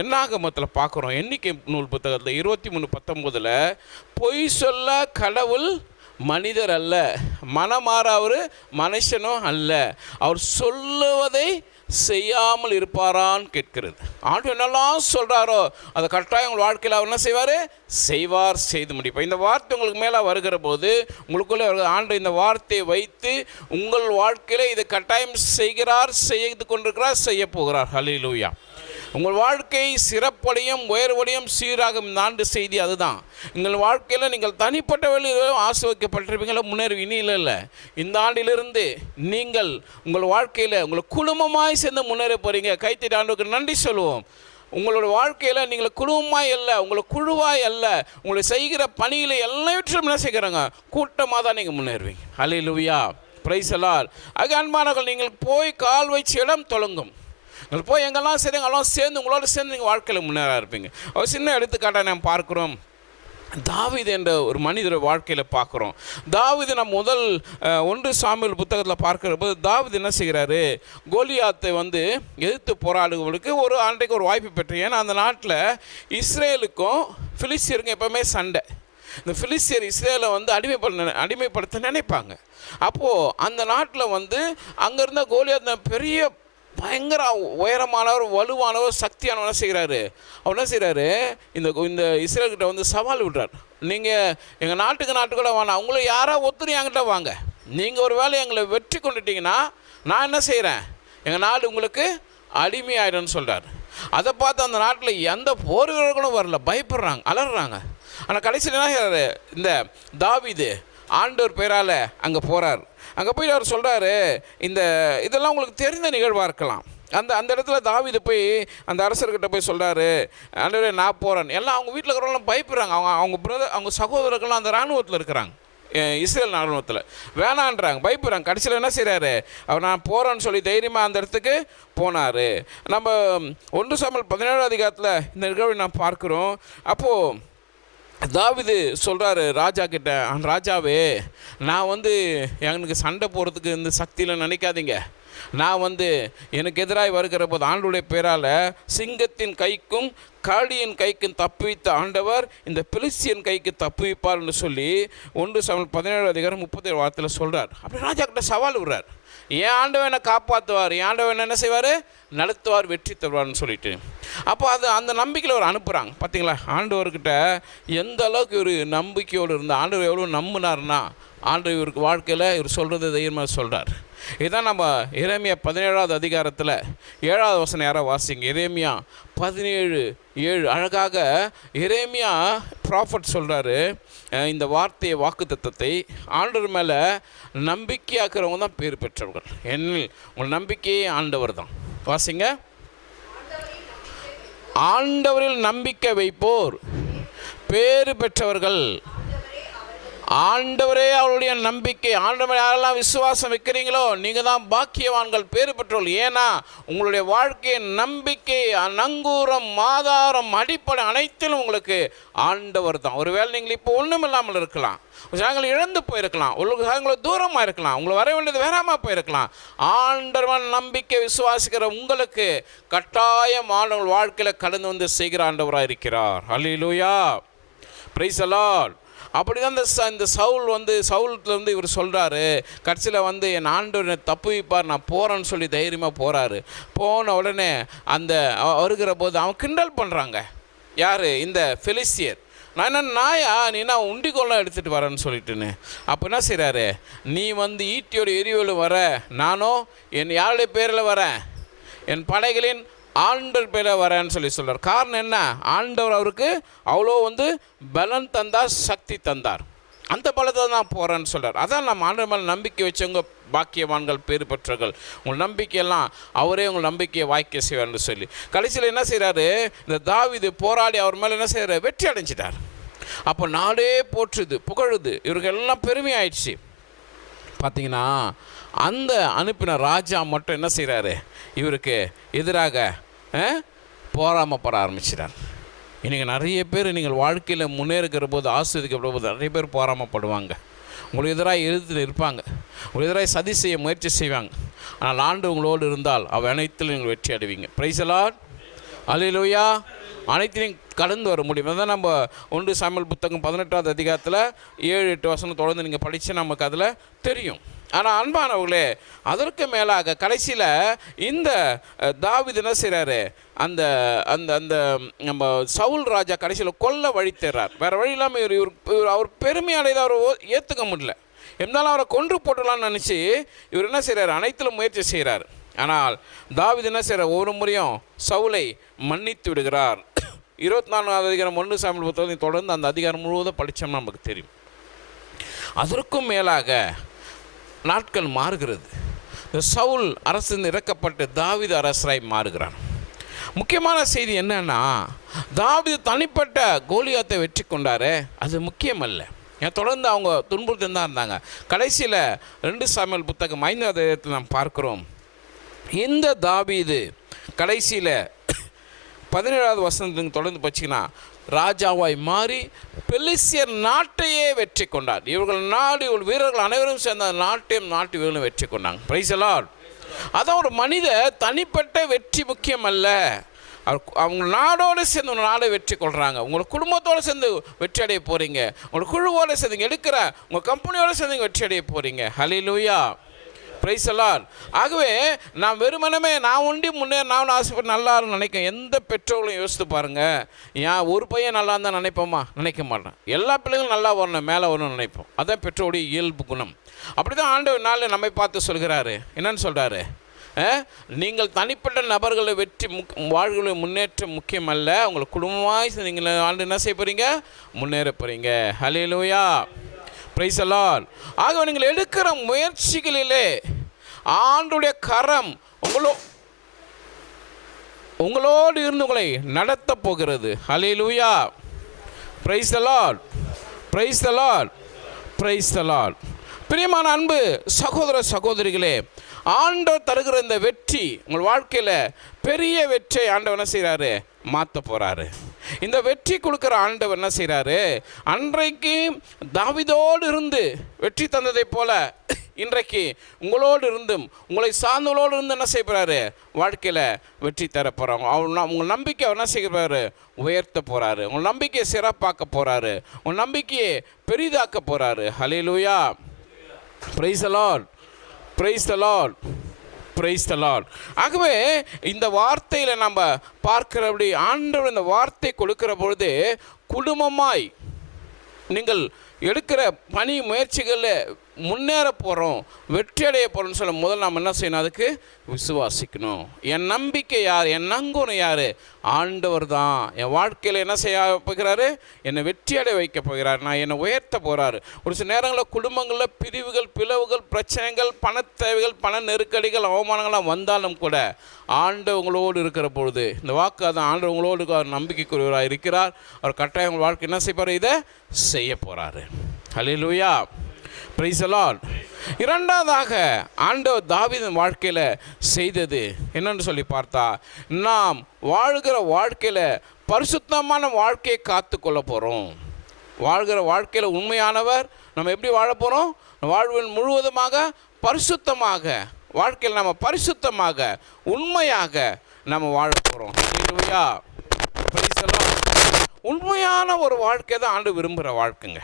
என்னாகமத்தில் பார்க்குறோம். எண்ணிக்கை நூல் புத்தகத்தில் 23:19 பொய் சொல்ல கடவுள் மனிதர் அல்ல, மனமாற அவர் மனுஷனும் அல்ல, அவர் சொல்லுவதை செய்யாமல் இருப்பாரான்னு கேட்கிறது. ஆண்டவர் என்னெல்லாம் சொல்கிறாரோ அதை கட்டாயம் உங்கள் வாழ்க்கையில் அவர் என்ன செய்வார்? செய்வார், செய்து முடிப்பார். இந்த வார்த்தை உங்களுக்கு மேலே வருகிற போது உங்களுக்குள்ளே ஆண்டு இந்த வார்த்தையை வைத்து உங்கள் வாழ்க்கையில் இதை கட்டாயம் செய்கிறார், செய்து கொண்டிருக்கிறார், செய்ய போகிறார். ஹல்லேலூயா. உங்கள் வாழ்க்கை சிறப்படையும் உயர்வடையும் சீராகும். இந்த ஆண்டு செய்தி அதுதான். உங்கள் வாழ்க்கையில் நீங்கள் தனிப்பட்ட வழியில் ஆசீர்வதிக்கப்பட்டிருப்பீங்களா, முன்னேறி இனி இல்லை. இந்த ஆண்டிலிருந்து நீங்கள் உங்கள் வாழ்க்கையில் உங்களை குடும்பமாய் சேர்ந்து முன்னேற போகிறீங்க. கைத்தட்டி ஆண்டவருக்கு நன்றி சொல்லுவோம். உங்களோட வாழ்க்கையில் நீங்கள் குடும்பமாய் அல்ல, உங்களை குழுவாய் அல்ல, உங்களை செய்கிற பணியில் எல்லாவற்றும் என்ன செய்கிறாங்க, கூட்டமாக தான் நீங்கள் முன்னேறுவீங்க. ஹல்லேலூயா, பிரைஸ் தி லார்ட். ஆக அன்பானவர்கள், நீங்கள் போய் கால் வச்சு இடம் தொடங்கும். நீங்கள் போய் எங்கெல்லாம் சரி எங்கெல்லாம் சேர்ந்து உங்களோட சேர்ந்து நீங்கள் வாழ்க்கையில் முன்னேற இருப்பீங்க. ஒரு சின்ன எடுத்துக்காட்டாக நாம் பார்க்குறோம். தாவீது என்ற ஒரு மனிதர் வாழ்க்கையில் பார்க்குறோம். தாவீது நம்ம முதல் 1 சாமுவேல் புத்தகத்தில் பார்க்கிற போது தாவீது என்ன செய்கிறாரு, கோலியாத்தை எதிர்த்து போராடுவதற்கு ஒரு ஆண்டைக்கு ஒரு வாய்ப்பு பெற்று. ஏன்னா அந்த நாட்டில் இஸ்ரேலுக்கும் பிலிஸ்தியருக்கும் எப்போவுமே சண்டை. இந்த பிலிஸ்தியர் இஸ்ரேலை அடிமைப்படுத்த நினைப்பாங்க. அப்போது அந்த நாட்டில் அங்கே இருந்த கோலியாத் பெரிய பயங்கர உயரமானவர், வலுவானவர், சக்தியானவர் செய்கிறாரு. அவர் என்ன செய்கிறாரு, இந்த இஸ்ரேல்கிட்ட சவால் விடுறார். நீங்கள் எங்கள் நாட்டுக்குள்ள வேணாம், உங்களை யாராவது ஒத்துரு என்கிட்ட வாங்க. நீங்கள் ஒரு வேளை எங்களை வெற்றி கொண்டுட்டீங்கன்னா நான் என்ன செய்கிறேன், எங்கள் நாடு உங்களுக்கு அடிமையாயிடும்னு சொல்கிறார். அதை பார்த்து அந்த நாட்டில் எந்த போர் வீரர்களும் வரல, பயப்படுறாங்க, அலறாங்க. ஆனால் கடைசியில் என்ன செய்கிறாரு, இந்த தாவீது ஆண்டவர் பேரால் அங்கே போகிறார். அங்கே போய் அவர் சொல்கிறாரு, இதெல்லாம் உங்களுக்கு தெரிந்த நிகழ்வாக இருக்கலாம். அந்த இடத்துல தாவீது போய் அந்த அரசர்கிட்ட போய் சொல்கிறாரு, ஆண்டவரே நான் போகிறேன். எல்லாம் அவங்க வீட்டில் இருக்கிறவங்களாம் பயப்படுறாங்க. அவங்க சகோதரர்கள்லாம் அந்த இராணுவத்தில் இருக்கிறாங்க, இஸ்ரேல் இராணுவத்தில். வேணான்றாங்க, பயப்படுறாங்க. கடைசியில் என்ன செய்கிறாரு, அவர் நான் போகிறேன்னு சொல்லி தைரியமாக அந்த இடத்துக்கு போனார். நம்ம 1 சாமுவேல் 17 அதிகாரத்தில் இந்த நிகழ்வை நாம் பார்க்குறோம். அப்போது தாவீது சொல்கிறாரு ராஜா கிட்ட, ராஜாவே நான் எனக்கு சண்டை போகிறதுக்கு இந்த சக்தியில் நினைக்காதீங்க. நான் எனக்கு எதிராக வருகிற போது ஆண்டுடைய பேரால் சிங்கத்தின் கைக்கும் காளியின் கைக்கும் தப்புவித்த ஆண்டவர் இந்த பிலிஸ்தியன் கைக்கு தப்புவிப்பார்னு சொல்லி 1 சாமுவேல் 17 அதிகாரம் 37 வார்த்தையில் சொல்கிறார். அப்படி ராஜா கிட்ட சவால் விடுறார். என் ஆண்டவன் என்னை காப்பாற்றுவார், என் ஆண்டவன் என்ன செய்வார், நடத்துவார், வெற்றி தருவார்னு சொல்லிட்டு. அப்போ அந்த நம்பிக்கையில் அவர் அனுப்புகிறாங்க. பார்த்தீங்களா, ஆண்டவர்கிட்ட எந்த அளவுக்கு ஒரு நம்பிக்கையோடு இருந்த ஆண்டவர் எவ்வளோ நம்பினார்னா, ஆண்டவர் இவருக்கு வாழ்க்கையில் இவர் சொல்கிறது தைரியமாக சொல்கிறார். இதுதான் நம்ம எரேமியா 17 அதிகாரத்தில் 7வது வசனம் யாராவது வாசிங்க. எரேமியா 17:7 அழகாக எரேமியா ப்ராஃபட் சொல்கிறாரு இந்த வார்த்தையை, வாக்குத்தத்தத்தை. ஆண்டவர் மேலே நம்பிக்கையாக்குறவங்க தான் பேர் பெற்றவர்கள். என்னில் உங்கள் நம்பிக்கையே ஆண்டவர் தான். வாசிங்க. ஆண்டவரில் நம்பிக்கை வைப்போர் பேறு பெற்றவர்கள். ஆண்டவரே அவருடைய நம்பிக்கை. ஆண்டவர் யாரெல்லாம் விசுவாசம் வைக்கிறீங்களோ நீங்கள் தான் பாக்கியவான்கள், பேறு பெற்றவர்கள். ஏன்னா உங்களுடைய வாழ்க்கையின் நம்பிக்கை, நங்கூரம், ஆதாரம், அடிப்படை அனைத்திலும் உங்களுக்கு ஆண்டவர் தான். ஒருவேளை நீங்கள் இப்போ ஒன்றும் இல்லாமல் இருக்கலாம், நாங்கள் இழந்து போயிருக்கலாம், உங்களை தூரமாக இருக்கலாம், உங்களை வர வேண்டியது வேறாமல் போயிருக்கலாம். ஆண்டவன் நம்பிக்கை விசுவாசிக்கிற உங்களுக்கு கட்டாயம் ஆண்டவர் வாழ்க்கையில் கடந்து செய்கிற ஆண்டவராக இருக்கிறார். ஹல்லேலூயா, பிரைஸ் தி லார்ட். அப்படி தான் இந்த சவுல் இவர் சொல்கிறாரு. கடைசியில் என் ஆண்டவர் தப்புவிப்பார், நான் போகிறேன்னு சொல்லி தைரியமாக போகிறாரு. போன உடனே அந்த வருகிற போது அவன் கிண்டல் பண்ணுறாங்க. யார்? இந்த பெலிஸ்தியர். நான் என்ன நாயா, நீ நான் உண்டிக்கோலாம் எடுத்துகிட்டு வரேன்னு சொல்லிட்டுன்னு. அப்போ என்ன செய்கிறாரு, நீ ஈட்டியோட எரிவலு வர, நானும் என் யாருடைய பேரில் வரேன், என் படைகளின் ஆண்டவர் பேரை வரேன்னு சொல்கிறார். காரணம் என்ன? ஆண்டவர் அவருக்கு அவ்வளோ பலன் தந்தார், சக்தி தந்தார். அந்த பலத்தை நான் போகிறேன்னு சொல்கிறார். அதான் நம்ம ஆண்டவர் மேலே நம்பிக்கை வச்சவங்க பாக்கியவான்கள், பேறு பெற்றவர்கள். உங்கள் நம்பிக்கையெல்லாம் அவரே உங்கள் நம்பிக்கையை வாய்க்க செய்வார்னு சொல்லி கடைசியில் என்ன செய்கிறாரு, இந்த தாவீது போராடி அவர் மேலே என்ன செய்கிறார், வெற்றி அடைஞ்சிட்டார். அப்போ நாடே போற்றுது, புகழுது, இவருக்கு எல்லாம் பெருமை ஆயிடுச்சு. பார்த்தீங்கன்னா அந்த அனுப்பின ராஜா மட்டும் என்ன செய்கிறாரு, இவருக்கு எதிராக போராமப்பட ஆரம்பிச்சிட்டார். இன்றைக்கி நிறைய பேர் நீங்கள் வாழ்க்கையில் முன்னேறுகிற போது, ஆஸ்வதிக்கப்படுற போது நிறைய பேர் போராமப்படுவாங்க, உங்களுக்கு எதிராக எதிர்த்து இருப்பாங்க, உங்களுக்கு எதிராக சதி செய்ய முயற்சி செய்வாங்க. ஆனால் ஆண்டு உங்களோடு இருந்தால் அவை அனைத்திலும் நீங்கள் வெற்றி அடைவீங்க. பிரைஸ் தி லார்ட், அல்லேலூயா. அனைத்திலையும் கடந்து வர முடியும். அதான் நம்ம 1 சாமுவேல் புத்தகம் 18வது அதிகாரத்தில் 7-8 வசனம் தொடர்ந்து நீங்கள் படித்து நமக்கு அதில் தெரியும். ஆனால் அன்பானவர்களே, அதற்கு மேலாக கடைசியில் இந்த தாவீது என்ன செய்கிறாரு, அந்த அந்த அந்த நம்ம சவுல் ராஜா கடைசியில் கொல்ல வழி தேர்றார். வேறு வழி இல்லாமல் இவர் அவர் பெருமையாடையதை அவர் ஏற்றுக்க முடியல. இருந்தாலும் அவரை கொன்று போட்டலான்னு நினச்சி இவர் என்ன செய்கிறார், அனைத்திலும் முயற்சி செய்கிறார். ஆனால் தாவீது என்ன செய்கிறார், ஒவ்வொரு முறையும் சவுலை மன்னித்து விடுகிறார். 24வது அதிகாரம் 1 சாமுவேல் புத்தகத்தை தொடர்ந்து அந்த அதிகாரம் முழுவதும் படித்தோம்னா நமக்கு தெரியும். அதற்கும் மேலாக நாட்கள் மாறுகிறது. சவுல் அரசு இறக்கப்பட்டு தாவீது அரசராய் மாறுகிறான். முக்கியமான செய்தி என்னன்னா, தாவீது தனிப்பட்ட கோலியாத்தை வெற்றி கொண்டாரே, அது முக்கியமல்ல. ஏன் தொடர்ந்து அவங்க துன்புறுத்தி தான் இருந்தாங்க. கடைசியில் 2 சாமுவேல் புத்தகம் 5வது அதிகாரத்தில் நாம் பார்க்கிறோம், இந்த தாவீது கடைசியில் 17வது வசனத்துக்கு தொடர்ந்து படிச்சிங்கன்னா ராஜாவாய் மாறி பெலிஸ்தியர் நாட்டையே வெற்றி கொண்டார். இவர்கள் நாடு, இவர்கள் வீரர்கள் அனைவரும் சேர்ந்த நாட்டையும் நாட்டு வீரர்களும் வெற்றி கொண்டாங்க. Price the Lord. அதான் ஒரு மனித தனிப்பட்ட வெற்றி முக்கியம் அல்ல. அவங்க நாடோடு சேர்ந்து ஒரு நாடை வெற்றி கொள்கிறாங்க. உங்களை குடும்பத்தோடு சேர்ந்து வெற்றி அடைய போகிறீங்க. உங்களை குழுவோடு சேர்ந்து எடுக்கிற உங்கள் கம்பெனியோடு சேர்ந்து வெற்றி அடைய போகிறீங்க. ஹல்லேலூயா, பிரைஸ் தி லார்ட். ஆகவே நான் வெறுமனமே நான் ஒண்டி முன்னேற நான் ஆசைப்பட்டு நல்லா நினைக்கிறேன். எந்த பெற்றோர்களும் யோசித்து பாருங்கள், ஏன் ஒரு பையன் நல்லா இருந்தால் நினைப்போமா? நினைக்க மாட்டேன். எல்லா பிள்ளைகளும் நல்லா வரணும், மேலே வரணும்னு நினைப்போம். அதான் பெற்றோருடைய இயல்பு குணம். அப்படி தான் ஆண்டவர் நாளில் நம்மை பார்த்து சொல்கிறாரு. என்னன்னு சொல்கிறாரு, நீங்கள் தனிப்பட்ட நபர்களை வெற்றி வாழ்களை முன்னேற்றம் முக்கியம் அல்ல, உங்களை குடும்பமாய் நீங்கள் ஆண்டு என்ன செய்ய போகிறீங்க, முன்னேற போகிறீங்க. ஹல்லேலூயா, பிரைஸ் தி லார்ட். ஆக நீங்கள் எடுக்கிற முயற்சிகளிலே ஆண்டுடைய கரம் உங்களோடு இருந்து உங்களை நடத்த போகிறது. Hallelujah, praise the Lord, praise the Lord, praise the Lord. பிரியமான அன்பு சகோதர சகோதரிகளே, ஆண்டவர் தருகிற இந்த வெற்றி உங்கள் வாழ்க்கையில் பெரிய வெற்றியை ஆண்டவர் என்ன செய்கிறாரு, மாற்ற போகிறாரு. இந்த வெற்றி கொடுக்குற ஆண்டவர் என்ன செய்கிறாரு, அன்றைக்கு தாவீதோடு இருந்து வெற்றி தந்ததை போல இன்றைக்கு உங்களோடு இருந்தும் உங்களை சார்ந்தவளோடு இருந்து என்ன செய்ய போகிறாரு, வாழ்க்கையில் வெற்றி தர போகிறாங்க. உங்கள் நம்பிக்கை என்ன செய்ய போகிறாரு, உயர்த்த போகிறாரு. உங்கள் நம்பிக்கையை சிறப்பாக்க போகிறாரு. உங்கள் நம்பிக்கையை பெரிதாக்க போகிறாரு. Hallelujah, praise the Lord, praise the Lord, praise the Lord. ஆகவே இந்த வார்த்தையில் நம்ம பார்க்கிறபடி ஆண்டவர் இந்த வார்த்தை கொடுக்கிற பொழுது குடும்பமாய் நீங்கள் எடுக்கிற பணி முயற்சிகளில் முன்னேற போகிறோம், வெற்றி அடைய போகிறோம்னு சொல்ல முதல்ல நம்ம என்ன செய்யணும், அதுக்கு விசுவாசிக்கணும். என் நம்பிக்கை யார், என் நங்கூரம் யார், ஆண்டவர் தான். என் வாழ்க்கையில் என்ன செய்ய போகிறாரு, என்னை வெற்றி அடைய வைக்க போகிறார், நான் என்னை உயர்த்த போகிறாரு. ஒரு சில நேரங்களில் குடும்பங்களில் பிரிவுகள், பிளவுகள், பிரச்சனைகள், பண தேவைகள், பண நெருக்கடிகள், அவமானங்கள்லாம் வந்தாலும் கூட ஆண்டவர் உங்களோடு இருக்கிற பொழுது இந்த வாக்கு அதான், ஆண்டவர் உங்களோடு அவர் நம்பிக்கைக்குரியவராக இருக்கிறார். அவர் கட்டாயம் உங்கள் வாழ்க்கை என்ன செய்வார், இதை செய்ய போகிறாரு. Hallelujah, praise the Lord. இரண்டாவதாக ஆண்டவர் தாவீதின் வாழ்க்கையில் செய்தது என்னன்னு சொல்லி பார்த்தா, நாம் வாழ்கிற வாழ்க்கையில் பரிசுத்தமான வாழ்க்கையை காத்து கொள்ள போகிறோம். வாழ்கிற வாழ்க்கையில் உண்மையானவர் நம்ம எப்படி வாழ போகிறோம், வாழ்வின் முழுவதுமாக பரிசுத்தமாக வாழ்க்கையில் நம்ம பரிசுத்தமாக உண்மையாக நம்ம வாழ போகிறோம். ஹல்லேலூயா, பிரைஸ் தி லார்ட். உண்மையான ஒரு வாழ்க்கை தான் ஆண்டு விரும்புகிற வாழ்க்கைங்க.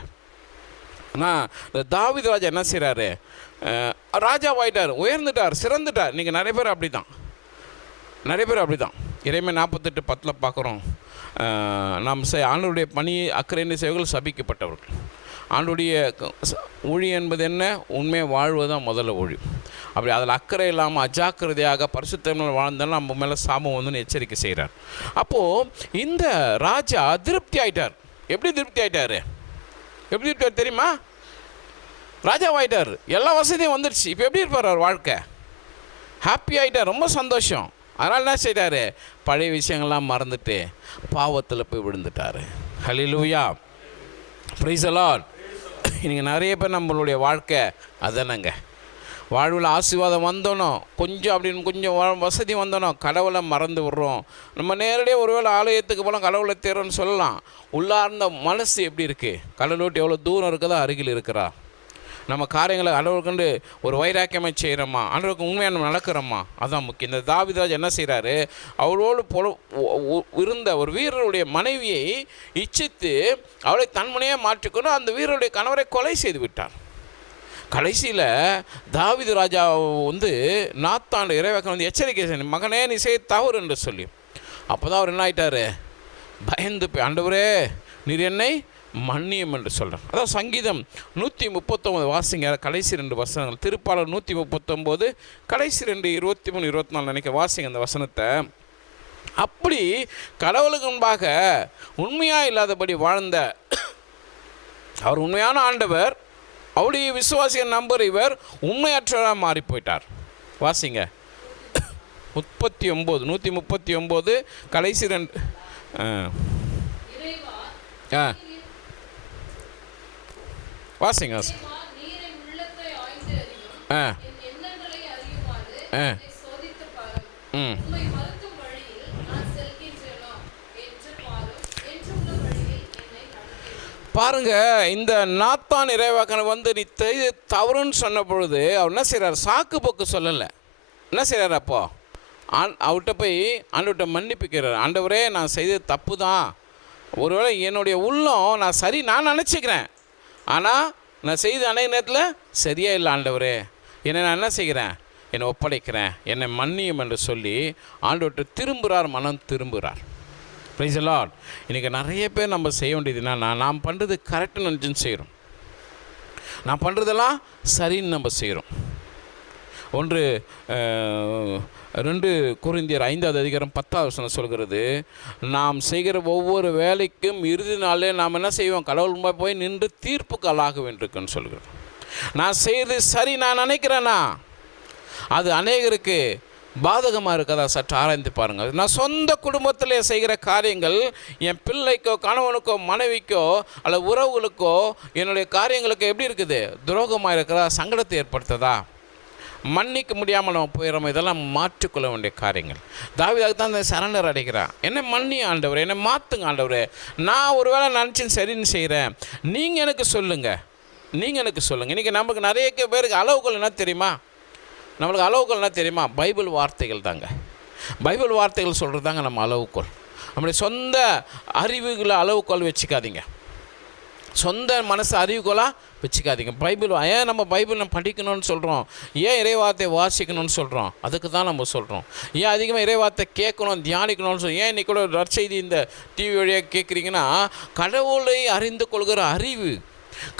ஆனால் இந்த தாவீது ராஜா என்ன செய்கிறாரு, ராஜாவாயிட்டார், உயர்ந்துட்டார், சிறந்துட்டார். இன்றைக்கி நிறைய பேர் அப்படி தான், நிறைய பேர் அப்படி தான். இறைமை 48:10 பார்க்குறோம், நாம் ஆண்டவருடைய பணி அக்கறையின்றி செய்வர்கள் சபிக்கப்பட்டவர்கள். ஆண்டவருடைய ஊழி என்பது என்ன, உண்மையை வாழ்வதுதான் முதல்ல ஊழி. அப்படி அதில் அக்கறை இல்லாமல் அஜாக்கிரதையாக பரிசுத்தமிழ் வாழ்ந்தாலும் நம்ம மேலே சாபம் வந்துன்னு எச்சரிக்கை செய்கிறார். அப்போது இந்த ராஜா திருப்தி ஆயிட்டார். எப்படி திருப்தி ஆயிட்டார், எப்படி இருப்பார் தெரியுமா, ராஜாவாயிட்டார், எல்லா வசதியும் வந்துடுச்சு. இப்போ எப்படி இருப்பார் அவர் வாழ்க்கை, ஹாப்பி ஆகிட்டார், ரொம்ப சந்தோஷம். அதனால் என்ன செய்தார், பழைய விஷயங்கள்லாம் மறந்துட்டு பாவத்தில் போய் விழுந்துட்டார். ஹல்லேலூயா, பிரைஸ் தி லார்ட். இன்றைக்கி நிறைய பேர் நம்மளுடைய வாழ்க்கை அதானங்க, வாழ்வில் ஆசீர்வாதம் வந்தோனோ கொஞ்சம் அப்படின்னு கொஞ்சம் வசதி வந்தோனோ கடவுளை மறந்து விடுறோம். நம்ம நேரடியாக ஒருவேளை ஆலயத்துக்கு போகலாம், கடவுளை தேரோன்னு சொல்லலாம். உள்ளார்ந்த மனசு எப்படி இருக்குது, கடவுளை விட்டு எவ்வளோ தூரம் இருக்குதோ அருகில் இருக்கிறா. நம்ம காரியங்களை கடவுளுக்கு ஒரு வைராக்கியமாக செய்கிறோமா, ஆண்டவருக்கு உண்மையாக நம்ம நடக்கிறோமா, அதுதான் முக்கியம். இந்த தாவீது ராஜா என்ன செய்கிறாரு, அவளோடு இருந்த ஒரு வீரருடைய மனைவியை இச்சித்து அவளை தன்மனையாக மாற்றிக்கொண்டு அந்த வீரருடைய கணவரை கொலை செய்து விட்டார். கடைசியில் தாவீது ராஜா வந்து நாத்தான் இறைவாக்கன் வந்து எச்சரிக்கை செய்ய, மகனே நீ செய்ய தவறு என்று சொல்லி. அப்போ தான் அவர் என்ன ஆகிட்டார், பயந்து போய், ஆண்டவரே நீர் என்னை மன்னியும் என்று சொல்கிறார். அதான் சங்கீதம் 139 வாசிங்க, கடைசி 2 வசனங்கள். திருப்பாளர் 139 கடைசி 2 23 24 நினைக்க வாசிங்க அந்த வசனத்தை. அப்படி கடவுளுக்கு முன்பாக உண்மையாக இல்லாதபடி வாழ்ந்த அவர் உண்மையான ஆண்டவர், அவருடைய விசுவாசியை நம்புகிற இவர் உண்மையற்றவராக மாறி போயிட்டார். வாசிங்க 139 கடைசி 2 வாசிங்க. பாருங்க, இந்த நாத்தான் இறைவாக்கனை வந்து நீ தவறுன்னு சொன்ன பொழுது அவர் என்ன செய்கிறார், சாக்கு போக்கு சொல்லலை. என்ன செய்கிறார், அப்போ அவர்கிட்ட போய் ஆண்டவர்கிட்ட மன்னிப்புக்கிறார். ஆண்டவரே நான் செய்தது தப்பு தான், ஒருவேளை என்னுடைய உள்ளம் நான் நினச்சிக்கிறேன், ஆனால் நான் செய்த அநேக நேரத்தில் சரியா இல்லை ஆண்டவரே, என்னை நான் என்ன செய்கிறேன், என்னை ஒப்படைக்கிறேன், என்னை மன்னியும் என்று சொல்லி ஆண்டவர்கிட்ட திரும்புகிறார், மனம் திரும்புகிறார். Price the Lord. இன்றைக்கி நிறைய பேர் நம்ம செய்ய வேண்டியதுன்னா, நாம் பண்ணுறது கரெக்டுன்னு நினச்சின்னு செய்கிறோம், நான் பண்ணுறதெல்லாம் சரின்னு நம்ம செய்கிறோம். 2 கொரிந்தியர் 5வது அதிகாரம் 10வது வசனம் சொல்கிறது, நாம் செய்கிற ஒவ்வொரு வேலைக்கும் இறுதி நாளே நாம் என்ன செய்வோம், கடவுள் போய் நின்று தீர்ப்புக்கு ஆளாக வேண்டியிருக்குன்னு சொல்கிறது. நான் செய்கிறது சரி நான் நினைக்கிறேன்னா அது அநேகருக்கு பாதகமாக இருக்கதா சற்று ஆராய்ந்து பாருங்கள். நான் சொந்த குடும்பத்தில் செய்கிற காரியங்கள் என் பிள்ளைக்கோ கணவனுக்கோ மனைவிக்கோ அல்லது உறவுகளுக்கோ என்னுடைய காரியங்களுக்கு எப்படி இருக்குது, துரோகமாக இருக்கிறதா, சங்கடத்தை ஏற்படுத்துதா, மன்னிக்க முடியாமல் நம்ம போயிடறோம். இதெல்லாம் மாற்றிக்கொள்ள வேண்டிய காரியங்கள். தாவீதுக்கு தான் அந்த சரண்டர் அடைக்கிறான். என்னை மன்னி ஆண்டவரே, என்னை மாற்றுங்க ஆண்டவரே, நான் ஒரு வேளை நினச்சின்னு சரின்னு செய்கிறேன், நீங்கள் எனக்கு சொல்லுங்கள், நீங்கள் எனக்கு சொல்லுங்கள். இன்றைக்கி நமக்கு நிறைய பேருக்கு அளவுகள் என்ன தெரியுமா, நம்மளுக்கு அளவுகள் என்ன தெரியுமா, பைபிள் வார்த்தைகள் தாங்க. பைபிள் வார்த்தைகள் சொல்கிறது தாங்க நம்ம அளவுகோல். நம்முடைய சொந்த அறிவுகளை அளவுகோல் வச்சுக்காதீங்க, சொந்த மனசு அறிவுகோலாக வச்சுக்காதீங்க. பைபிள் ஏன் நம்ம பைபிள் படிக்கணும்னு சொல்கிறோம், ஏன் இறைவார்த்தையை வாசிக்கணும்னு சொல்கிறோம், அதுக்கு தான் நம்ம சொல்கிறோம். ஏன் அதிகமாக இறைவார்த்தை கேட்கணும், தியானிக்கணும்னு சொல்கிறோம். ஏன் இன்றைக்கி கூட நற்செய்தி இந்த டிவி வழியாக கேட்குறீங்கன்னா, கடவுளை அறிந்து கொள்கிற அறிவு,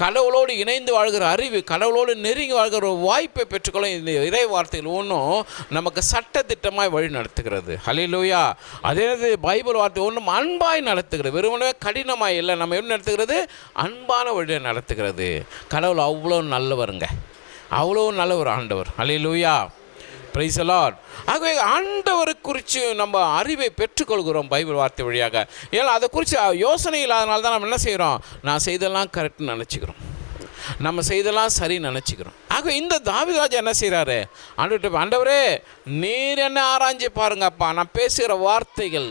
கடவுளோடு இணைந்து வாழ்கிற அறிவு, கடவுளோடு நெருங்கி வாழ்கிற ஒரு வாய்ப்பை பெற்றுக்கொள்ள இந்த இறை வார்த்தைகள் ஒன்றும் நமக்கு சட்டத்திட்டமாய் வழி நடத்துகிறது. ஹல்லேலூயா. அதே பைபிள் வார்த்தை ஒன்றும் அன்பாய் நடத்துகிறது, வெறுமனே கடினமாய் இல்லை. நம்ம எப்படி நடத்துகிறது, அன்பான வழியை நடத்துகிறது. கடவுள் அவ்வளோ நல்லவருங்க, அவ்வளோ நல்ல ஒரு ஆண்டவர். ஹல்லேலூயா. Praise the Lord. ஆகவே ஆண்டவரை குறித்து நம்ம அறிவை பெற்றுக்கொள்கிறோம் பைபிள் வார்த்தை வழியாக. ஏன்னா அதை குறித்து யோசனை இல்லாதனால தான் நம்ம என்ன செய்கிறோம், நான் செய்தெல்லாம் கரெக்டுன்னு நினச்சிக்கிறோம், நம்ம செய்தெல்லாம் சரின்னு நினச்சிக்கிறோம். ஆக இந்த தாவீது ராஜா என்ன செய்கிறாரு, ஆண்டவர்கிட்ட, ஆண்டவரே நீர் என்ன ஆராய்ச்சி பாருங்கப்பா, நான் பேசுகிற வார்த்தைகள்,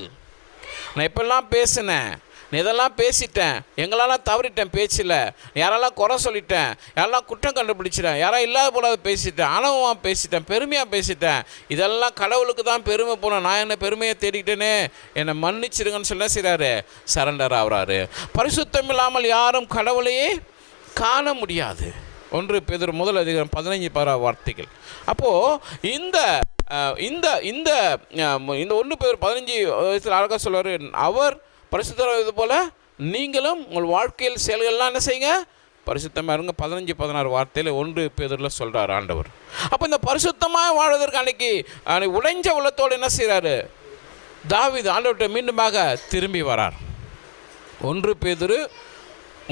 நான் எப்பெல்லாம் பேசினேன், நான் இதெல்லாம் பேசிட்டேன், எங்களெல்லாம் தவறிட்டேன், பேச்சில் யாரெல்லாம் குறை சொல்லிட்டேன், யாரெல்லாம் குற்றம் கண்டுபிடிச்சிட்டேன், யாரும் இல்லாத போல பேசிட்டேன், அனுபவமாக பேசிட்டேன், பெருமையாக பேசிட்டேன், இதெல்லாம் கடவுளுக்கு தான் பெருமை போனேன், நான் என்ன பெருமையை தேடிக்கிட்டேனே, என்னை மன்னிச்சிடுங்கன்னு சொல்ல செய்கிறாரு, சரண்டர் ஆகிறாரு. பரிசுத்தம் இல்லாமல் யாரும் கடவுளையே காண முடியாது. 1 பேதுரு 1 அதிகாரம் 15 வார்த்தைகள். அப்போது இந்த இந்த இந்த இந்த 1 பேதுரு 15 அழகாக சொல்வார், அவர் பரிசுத்தம் இது போல் நீங்களும் உங்கள் வாழ்க்கையில் செயல்கள்லாம் என்ன செய்யுங்க, பரிசுத்தமாக இருங்க. 15-16 வார்த்தையில் 1 பேதுருல சொல்கிறார் ஆண்டவர். அப்போ இந்த பரிசுத்தமாக வாழ்வதற்கு அன்றைக்கி உடைஞ்ச உள்ளத்தோடு என்ன செய்கிறாரு, தாவீது ஆண்டவர்கிட்ட மீண்டுமாக திரும்பி வரார். 1 பேதுரு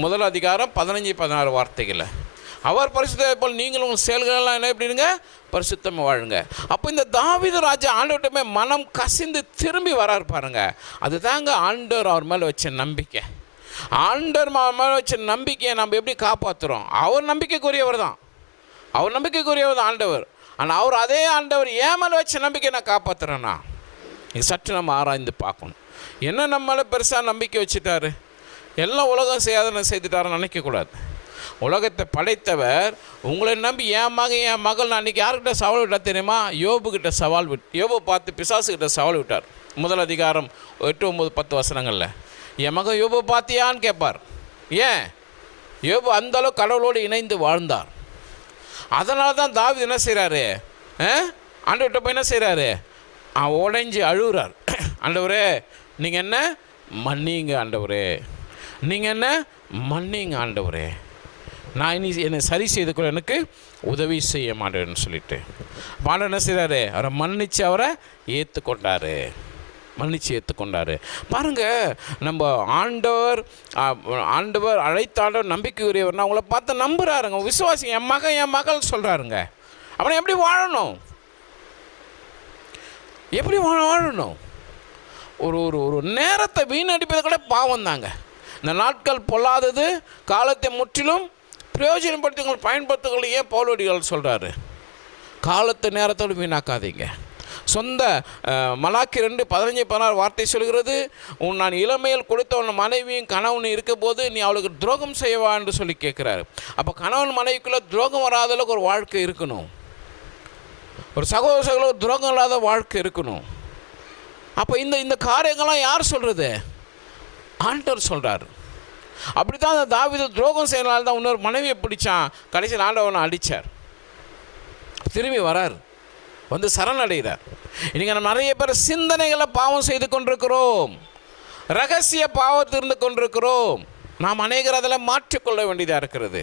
1 அதிகாரம் 15-16 வார்த்தைகளில், அவர் பரிசுத்தத்தை போல் நீங்களும் உங்கள் செயல்களெல்லாம் என்ன எப்படிங்க, பரிசுத்தமாக வாழுங்க. அப்போ இந்த தாவீது ராஜா ஆண்டவர்கிட்டமே மனம் கசிந்து திரும்பி வரார் பாருங்க. அது தாங்க ஆண்டவர் அவர் மேலே வச்ச நம்பிக்கை. ஆண்டவர் மேலே வச்ச நம்பிக்கையை நம்ம எப்படி காப்பாற்றுறோம், அவர் நம்பிக்கைக்குரியவர் தான், அவர் நம்பிக்கைக்குரியவர் தான் ஆண்டவர். ஆனால் அவர் அதே ஆண்டவர் ஏன் மேலே வச்ச நம்பிக்கை நான் காப்பாற்றுறேன்னா, இது சற்று நம்ம ஆராய்ந்து பார்க்கணும். என்ன நம்ம மேலே பெருசாக நம்பிக்கை வச்சுட்டாரு, எல்லாம் உலகம் செய்யாதன்னு செய்துட்டாருன்னு நினைக்கக்கூடாது. உலகத்தை படைத்தவர் உங்களை நம்பி என் மகள் அன்றைக்கி யார்கிட்ட சவால் விட்டார் தெரியுமா, யோபுக்கிட்ட சவால் யோபு பார்த்து பிசாசுக்கிட்ட சவால் விட்டார். 1 அதிகாரம் 8, 9, 10 வசனங்களில், என் மகன் யோபு பார்த்தியான்னு கேட்பார். ஏன், யோபு அந்தளவு கடவுளோடு இணைந்து வாழ்ந்தார். அதனால தான் தாவீது என்ன செய்கிறாரு, ஆண்டவர்கிட்ட போய் என்ன செய்கிறாரு, உடைஞ்சி அழுகுறார். ஆண்டவரே நீங்கள் என்ன மன்னிங்க ஆண்டவரே, நீங்கள் என்ன மன்னிங்க ஆண்டவரே, நான் இனி என்னை சரி செய்து கொள்ள எனக்கு உதவி செய்ய மாட்டேன்னு சொல்லிட்டு பாண்டவர் என்ன செய்கிறாரு, அவரை மன்னித்து அவரை ஏற்றுக்கொண்டாரு. பாருங்கள், நம்ம ஆண்டவர் அழைத்த ஆண்டவர் நம்பிக்கை உரியவர்னா அவங்கள பார்த்து நம்புகிறாருங்க, விசுவாசி, என் மகள் சொல்கிறாருங்க. அப்புறம் எப்படி வாழணும், ஒரு நேரத்தை வீணடிப்பது கூட பாவம் தாங்க. இந்த நாட்கள் பொல்லாதது, காலத்தை முற்றிலும் பிரயோஜனப்படுத்திகள் பயன்படுத்துகள். ஏன் பவுலடிகள் சொல்கிறாரு, காலத்தை நேரத்தோடு வீணாக்காதீங்க. சொந்த மலாக்கி 2:15-16 வார்த்தை சொல்கிறது, நான் இளமையில் கொடுத்த உன் மனைவியும் கணவனும் இருக்க போது நீ அவளுக்கு துரோகம் செய்வா என்று சொல்லி கேட்குறாரு. அப்போ கணவன் மனைவிக்குள்ளே துரோகம் வராத அளவுக்கு ஒரு வாழ்க்கை இருக்கணும், ஒரு சகோதர துரோகம் இல்லாத வாழ்க்கை இருக்கணும். அப்போ இந்த காரியங்கள்லாம் யார் சொல்கிறது, ஆண்டவர் சொல்கிறார். அப்படி தான் அந்த தாவீது துரோகம் செய்யறதுனால தான் இன்னொரு மனைவியை பிடிச்சான், கடைசியில் ஆண்டவனை அடித்தார். திரும்பி வரார், வந்து சரணடைகிறார். இன்றைக்கி நம்ம நிறைய பேர் சிந்தனைகளை பாவம் செய்து கொண்டிருக்கிறோம், ரகசிய பாவத்தில் இருந்து கொண்டிருக்கிறோம். நாம் அநேகர் அதில் மாற்றிக்கொள்ள வேண்டியதாக இருக்கிறது.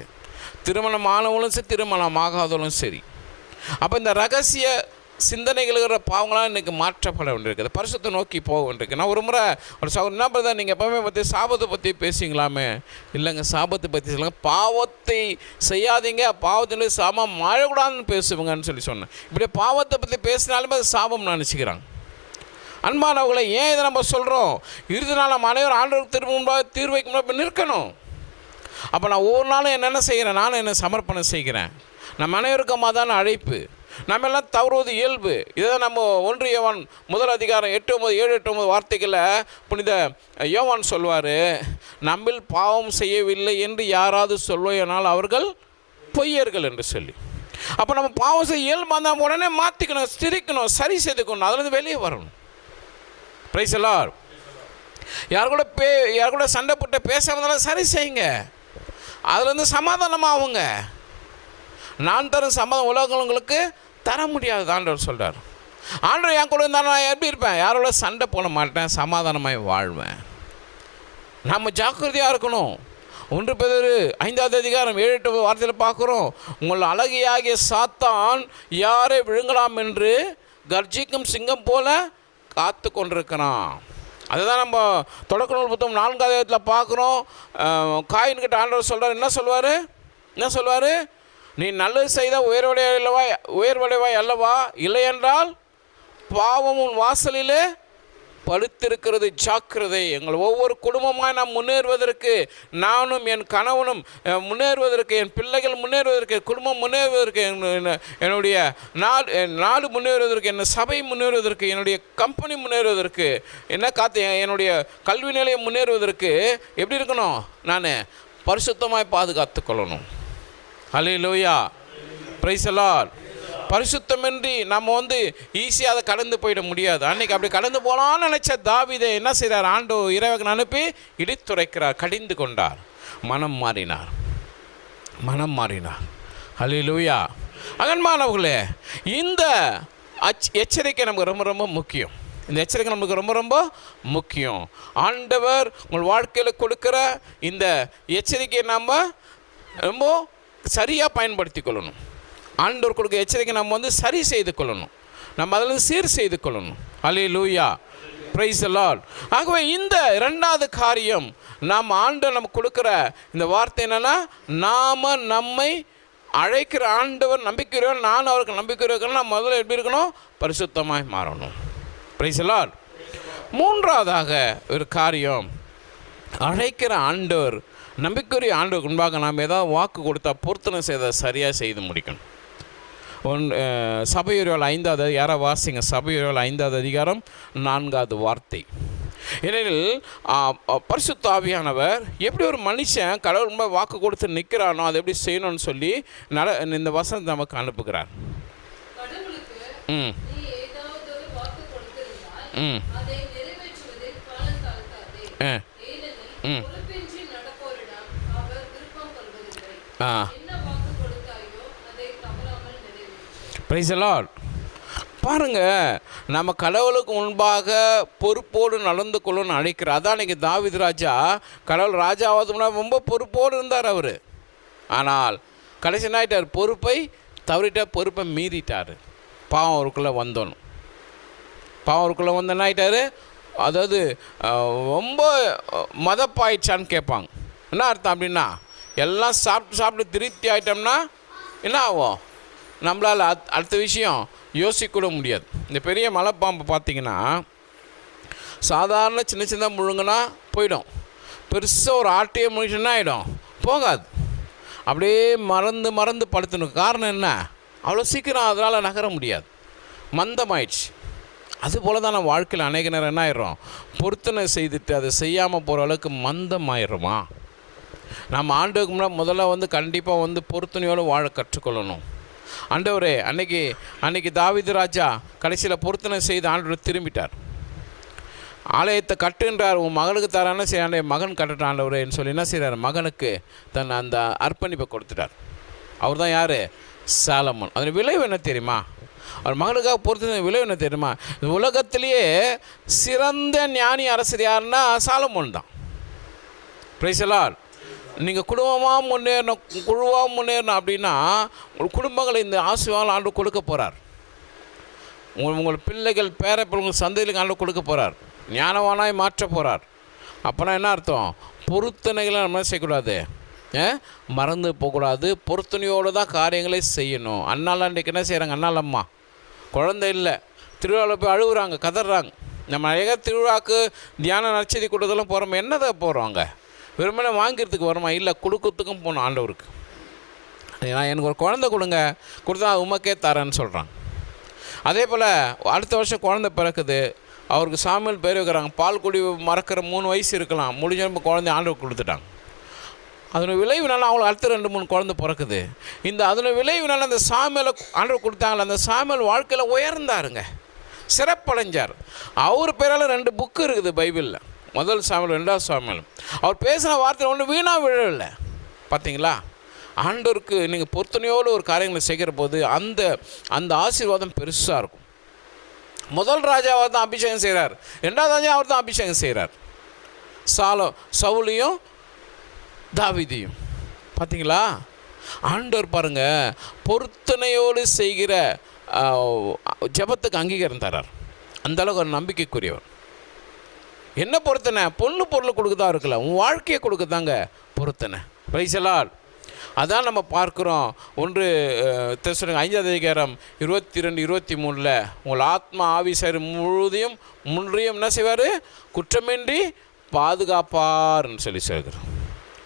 திருமணம் ஆனவங்களும் சரி, திருமணம் ஆகாதவங்களும் சரி. அப்போ இந்த ரகசிய சிந்தனைகளுங்கிற பாவங்களாம் இன்றைக்கி மாற்றப்பட வேண்டியிருக்குது, பரிசுத்தை நோக்கி போக வேண்டியிருக்கு. நான் ஒரு முறை ஒரு என்ன பண்ணுறதா, நீங்கள் எப்போவுமே பற்றி சாபத்தை பற்றி பேசிங்களாமே, இல்லைங்க சாபத்தை பற்றி சொல்லுங்க, பாவத்தை செய்யாதீங்க, பாவத்தினுடைய சாபம் மாழக்கூடாதுன்னு பேசுவங்கன்னு சொல்லி சொன்னேன். இப்படி பாவத்தை பற்றி பேசினாலுமே அது சாபம் நினச்சிக்கிறாங்க. அன்பானவர்களை, ஏன் இதை நம்ம சொல்கிறோம், இறுதி நாள் நம்ம அனைவரும் ஆண்டவருக்கு திரும்ப முன்பாக தீர்வைக்கு முன்னாடி நிற்கணும். அப்போ நான் ஒவ்வொரு நாளும் என்னென்ன செய்கிறேன், நானும் என்ன சமர்ப்பணம் செய்கிறேன். நம்ம அனைவருக்கும் அதான அழைப்பு. நம்ம எல்லாம் தவறுவது இயல்பு. இதை நம்ம 1 யோவான் 1:8-9 வார்த்தைகளில் புனித யோவான் சொல்வார், நம்மில் பாவம் செய்யவில்லை என்று யாராவது சொல்வானால் அவர்கள் பொய்யர்கள் என்று சொல்லி. அப்போ நம்ம பாவம் செய்ய இயல்பு நம்ம உடனே மாற்றிக்கணும், ஸ்திரிக்கணும், சரி செய்துக்கணும், அதுலேருந்து வெளியே வரணும். Price the Lord. யார் கூட சண்டை போட்டு பேசாமதாலும் சரி செய்யுங்க, அதுலேருந்து சமாதானமாக ஆகுங்க. நான் தரும் சமாதானம் உலகங்களுக்கு தர முடியாது ஆண்டவர் சொல்கிறார். ஆண்டவர் என் கூட இருந்தால் நான் எப்படி இருப்பேன், யாரோட சண்டை போட மாட்டேன், சமாதானமாய் வாழ்வேன். நம்ம ஜாக்கிரதையாக இருக்கணும். 1 பேதுரு 5:7-8 வார்த்தையில் பார்க்குறோம், உங்கள் அழகியாகிய சாத்தான் யாரை விழுங்கலாம் என்று கர்ஜிக்கும் சிங்கம் போல காத்து கொண்டிருக்கிறான். அதுதான் நம்ம தொடக்க நூல் புத்தகம் 4 பார்க்குறோம். காயின்கிட்ட ஆண்டவர் சொல்கிறார், என்ன சொல்வார், நீ நல்லது செய்தால் உயர்வடைவாய் அல்லவா, இல்லை என்றால் பாவம் உன் வாசலிலே படுத்திருக்கிறது, ஜாக்கிரதை. எங்கள் ஒவ்வொரு குடும்பமாக நாம் முன்னேறுவதற்கு, நானும் என் கணவனும் முன்னேறுவதற்கு, என் பிள்ளைகள் முன்னேறுவதற்கு, குடும்பம் முன்னேறுவதற்கு, என்னுடைய நாடு முன்னேறுவதற்கு, என் சபை முன்னேறுவதற்கு, என்னுடைய கம்பெனி முன்னேறுவதற்கு, என்னுடைய கல்வி நிலையம் முன்னேறுவதற்கு எப்படி இருக்கணும், நான் பரிசுத்தமாய் பாதுகாத்து கொள்ளணும். ஹல்லேலூயா, பிரைஸ் தி லார்ட். பரிசுத்தமின்றி நம்ம ஈஸியாக அதை கடந்து போயிட முடியாது. அன்றைக்கி அப்படி கடந்து போகலான்னு நினச்ச தாவீதை என்ன செய்கிறார், ஆண்டவர் இறைவன் அனுப்பி இடித்துரைக்கிறார், கடிந்து கொண்டார், மனம் மாறினார். ஹல்லேலூயா. அன்பானவர்களே, இந்த எச்சரிக்கை நமக்கு ரொம்ப ரொம்ப முக்கியம். இந்த எச்சரிக்கை நமக்கு ரொம்ப ரொம்ப முக்கியம். ஆண்டவர் உங்கள் வாழ்க்கையில் கொடுக்குற இந்த எச்சரிக்கையை நம்ம ரொம்ப சரியாக பயன்படுத்தி கொள்ளணும். ஆண்டவர் கொடுக்க எச்சரிக்கை நம்ம சரி செய்து கொள்ளணும், நம்ம அதில் சீர் செய்து கொள்ளணும். ஹல்லேலூயா, பிரைஸ் தி லார்ட். ஆகவே இந்த 2வது காரியம், நாம் ஆண்டவர் நமக்கு கொடுக்குற இந்த வார்த்தை என்னென்னா, நாம் நம்மை அழைக்கிற ஆண்டவர் நம்பிக்கையுடன், நான் அவருக்கு நம்பிக்கையுடன் நாம் முதல்ல எப்படி இருக்கணும், பரிசுத்தமாய் மாறணும். Price the Lord. 3வதாக ஒரு காரியம், அழைக்கிற ஆண்டவர் நம்பிக்கையுரிய ஆண்டவருக்கு முன்பாக நாம் ஏதாவது வாக்கு கொடுத்தா பொருத்தனை செய்த சரியாக செய்து முடிக்கணும். சபையுறையால் 5வது யாராவது வாசிங்க, சபையுறையால் 5வது அதிகாரம் 4வது வார்த்தை. ஏனெனில் பரிசுத்த ஆவியானவர் எப்படி ஒரு மனுஷன் கடவுள் ரொம்ப வாக்கு கொடுத்து நிற்கிறானோ அதை எப்படி செய்யணும்னு சொல்லி இந்த வசனத்தை நமக்கு அனுப்புகிறார். Price the Lord. பாருங்க, நம்ம கடவுளுக்கு முன்பாக பொறுப்போடு நடந்து கொள்ளணும்னு அழைக்கிறார். அதான் இன்றைக்கி தாவீது ராஜா கடவுள் ராஜாவது முன்னாடி ரொம்ப பொறுப்போடு இருந்தார் அவர். ஆனால் கடைசி நாயிட்டார், பொறுப்பை தவறிட்டார், பொறுப்பை மீறிட்டார். பாவம் அவருக்குள்ளே வந்தோணும். பாவம் அவருக்குள்ளே வந்த என்ன ஆகிட்டார், அதாவது ரொம்ப மதப்பாயிடுச்சான்னு கேட்பாங்க. என்ன அர்த்தம் அப்படின்னா, எல்லாம் சாப்பிட்டு திருப்தி ஆகிட்டோம்னா என்ன ஆகும், நம்மளால் அடுத்த விஷயம் யோசிக்கூட முடியாது. இந்த பெரிய மலைப்பாம்பு பார்த்திங்கன்னா சாதாரண சின்ன சின்ன முழுங்கினா போயிடும், பெருசாக ஒரு ஆட்டையை முழுங்கினா ஆகிடும், போகாது. அப்படியே மறந்து படுத்துணும். காரணம் என்ன, அவ்வளோ சீக்கிரம் அதனால் நகர முடியாது, மந்தமாயிடுச்சு. அதுபோல் தான் நம்ம வாழ்க்கையில் அநேக நேரம் என்ன ஆயிடுறோம், பொருத்தனை செய்துட்டு அதை செய்யாமல் போகிற அளவுக்கு மந்தமாயிடுமா. நம்ம ஆண்டுக்கு முன்னாடி முதல்ல கண்டிப்பாக பொருத்தனையோடு வாழ கற்றுக்கொள்ளணும். ஆண்டவரே, அன்னைக்கு தாவீது ராஜா கடைசியில் பொருத்தனை செய்து ஆண்டவர் திரும்பிட்டார். ஆலயத்தை கட்டுன்றார், உன் மகனுக்கு தரான செய்ய மகன் கட்டட்டும் ஆண்டவரேன்னு சொல்லி என்ன செய்கிறார், மகனுக்கு தன் அந்த அர்ப்பணிப்பை கொடுத்துட்டார். அவர் தான் யார், சாலமோன். அதன் விளைவு என்ன தெரியுமா, அவர் மகனுக்காக பொறுத்த விளைவு என்ன தெரியுமா, உலகத்திலேயே சிறந்த ஞானி அரசர் யாருன்னா சாலமோன் தான். Price the Lord. நீங்கள் குழுவாக முன்னேறணும் அப்படின்னா உங்கள் குடும்பங்களை இந்த ஆசீர்வாதம் ஆண்டு கொடுக்க போகிறார். உங்கள் பிள்ளைகள் பேரப்பிள்ளைகள் சந்தைகளுக்கு ஆண்டு கொடுக்க போகிறார். ஞானவானாய் மாற்ற போகிறார். அப்போனா என்ன அர்த்தம், பொருத்தனைகளை நம்ம செய்யக்கூடாது, மறந்து போகக்கூடாது. பொருத்தனையோடு தான் காரியங்களை செய்யணும். அண்ணால் அன்றைக்கு என்ன செய்கிறாங்க, அண்ணால் அம்மா குழந்தை இல்லை, திருவிழாவில் போய் அழுகுறாங்க, கதறாங்க. நம்ம நிறைய திருவிழாவுக்கு தியான நற்செய்தி கொடுத்ததெல்லாம் போகிறோம், என்னதான் போகிறோம், அங்கே வெறுமனே வாங்கிறதுக்கு வருமா, இல்லை கொடுக்கறதுக்கும் போகணும் ஆண்டவருக்கு. நான் எனக்கு ஒரு குழந்தை கொடுத்தா உமக்கே தரேன்னு சொல்கிறாங்க. அதே போல் அடுத்த வருஷம் குழந்தை பிறக்குது, அவருக்கு சாமியல் பேர் வைக்கிறாங்க. பால் குடி மறக்கிற 3 வயசு இருக்கலாம், முடிஞ்ச குழந்தை ஆண்டவருக்கு கொடுத்துட்டாங்க. அதோட விளைவுனால அவங்களுக்கு அடுத்த 2-3 குழந்தை பிறக்குது. அதோட விளைவுனால அந்த சாமியலை ஆண்டவர் கொடுத்தாங்களே, அந்த சாமியல் வாழ்க்கையில் உயர்ந்தாருங்க, சிறப்படைஞ்சார். அவர் பேரால் 2 புக்கு இருக்குது பைபிளில், முதல் சாமியல் 2வது சாமியல். அவர் பேசின வார்த்தை ஒன்று வீணாக விழவில்லை. பார்த்தீங்களா, ஆண்டவருக்கு நீங்கள் பொருத்தனையோடு ஒரு காரியங்களை செய்கிற போது அந்த ஆசீர்வாதம் பெருசாக இருக்கும். முதல் ராஜாவை தான் அபிஷேகம் செய்கிறார், 2வது ராஜா அவர் தான் அபிஷேகம் செய்கிறார், சவுலையும் தாவீதையும். பார்த்தீங்களா, ஆண்டவர் பாருங்கள் பொருத்தனையோடு செய்கிற ஜெபத்துக்கு அங்கீகாரம் தரார். அந்தளவுக்கு ஒரு நம்பிக்கைக்குரியவர். என்ன பொருத்தனை, பொருள் கொடுக்குதா இருக்குல்ல, உன் வாழ்க்கையை கொடுக்குதாங்க பொருத்தனை. Price the Lord. அதான் நம்ம பார்க்குறோம். 1 தெசலோனிக்கேயர் 5வது அதிகாரம் 22-23 உங்கள் ஆத்மா ஆவி சரீரம் முழுதையும் முன்றையும் என்ன செய்வார், குற்றமின்றி பாதுகாப்பார்னு சொல்லி சொல்கிறோம்.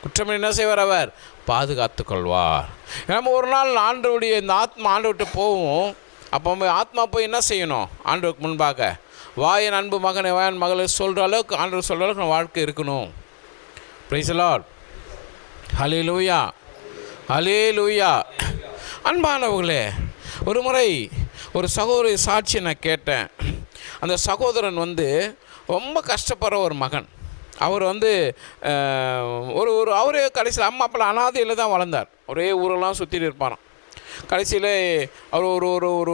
குற்றமின்றி என்ன செய்வார், அவர் பாதுகாத்து கொள்வார். நம்ம ஒரு நாள் ஆண்டவருடைய இந்த ஆத்மா ஆண்டவர்கிட்ட போவோம். அப்போ ஆத்மா போய் என்ன செய்யணும், ஆண்டவருக்கு முன்பாக வாயன் அன்பு மகனை வாயன் மகளை சொல்கிற அளவுக்கு ஆண்டவர் சொல்கிற அளவுக்கு நம்ம வாழ்க்கை இருக்கணும். Praise the Lord. Hallelujah, hallelujah. அன்பானவர்களே, ஒரு முறை ஒரு சகோதரி சாட்சியை நான் கேட்டேன். அந்த சகோதரன் ரொம்ப கஷ்டப்படுற ஒரு மகன். அவர் அவரே கடைசியில் அம்மா அப்பா அனாதையில் தான் வளர்ந்தார். ஒரே ஊரெல்லாம் சுற்றிட்டு இருப்பாராம். கடைசியில் அவர் ஒரு ஒரு ஒரு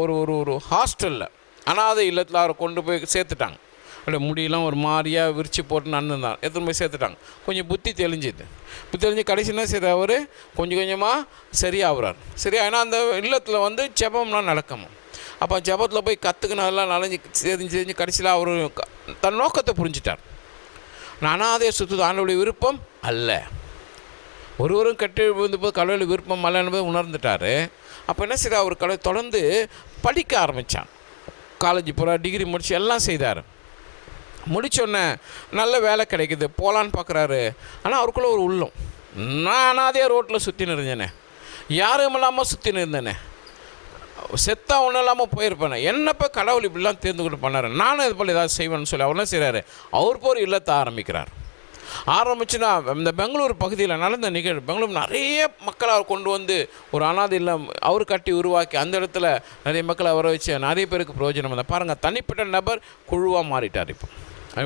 ஒரு ஒரு ஒரு ஹாஸ்டலில் அனாதை இல்லத்தில் அவரை கொண்டு போய் சேர்த்துட்டாங்க. அப்படியே முடியெல்லாம் ஒரு மாதிரியாக விரித்து போட்டு நடந்துருந்தார். எடுத்துன்னு போய் சேர்த்துட்டாங்க. கொஞ்சம் புத்தி தெளிஞ்சு கடைசினா சரி அவர் கொஞ்சம் கொஞ்சமாக சரியாகிறார். சரியா அந்த இல்லத்தில் ஜெபம்லாம் நடக்கணும். அப்போ ஜெபத்தில் போய் கற்றுக்கினதெல்லாம் தெரிஞ்சு கடைசியில் அவர் தன் நோக்கத்தை புரிஞ்சிட்டார். நான் அனாதையை சுற்றுது ஆண்டவருடைய விருப்பம் அல்ல, ஒருவரும் கட்டி விழுந்தபோது கடவுளுடைய விருப்பம் அல்லன்னு உணர்ந்துட்டார். அப்போ என்ன செய்ய, அவர் தொடர்ந்து படிக்க ஆரம்பித்தான். காலேஜ் போகிற, டிகிரி முடித்து எல்லாம் செய்தார். முடித்தோடனே நல்ல வேலை கிடைக்குது, போகலான்னு பார்க்குறாரு. ஆனால் அவருக்குள்ளே ஒரு உள்ளம், நான் அனாதையாக ரோட்டில் சுற்றின்னு இருந்தேனே, யாரும் இல்லாமல் சுற்றின்னு இருந்தேனே, செத்தா ஒன்றும் இல்லாமல் போயிருப்பேனே, என்னப்போ கடவுள் இப்படிலாம் தேர்ந்துக்கிட்டு பண்ணார், நானும் இது போல் ஏதாவது செய்வேன்னு சொல்லி அவர் என்ன செய்கிறாரு, அவர் போகிற இல்லத்தை ஆரம்பிச்சுன்னா இந்த பெங்களூர் பகுதியில் நடந்த நிகழ்வு. பெங்களூர் நிறைய மக்களை அவர் கொண்டு ஒரு அனாதை இல்லம் அவர் கட்டி உருவாக்கி அந்த இடத்துல நிறைய மக்களை வர வச்சு நிறைய பேருக்கு பிரயோஜனம் வந்தால் பாருங்கள். தனிப்பட்ட நபர் குழுவாக மாறிட்டார். இப்போ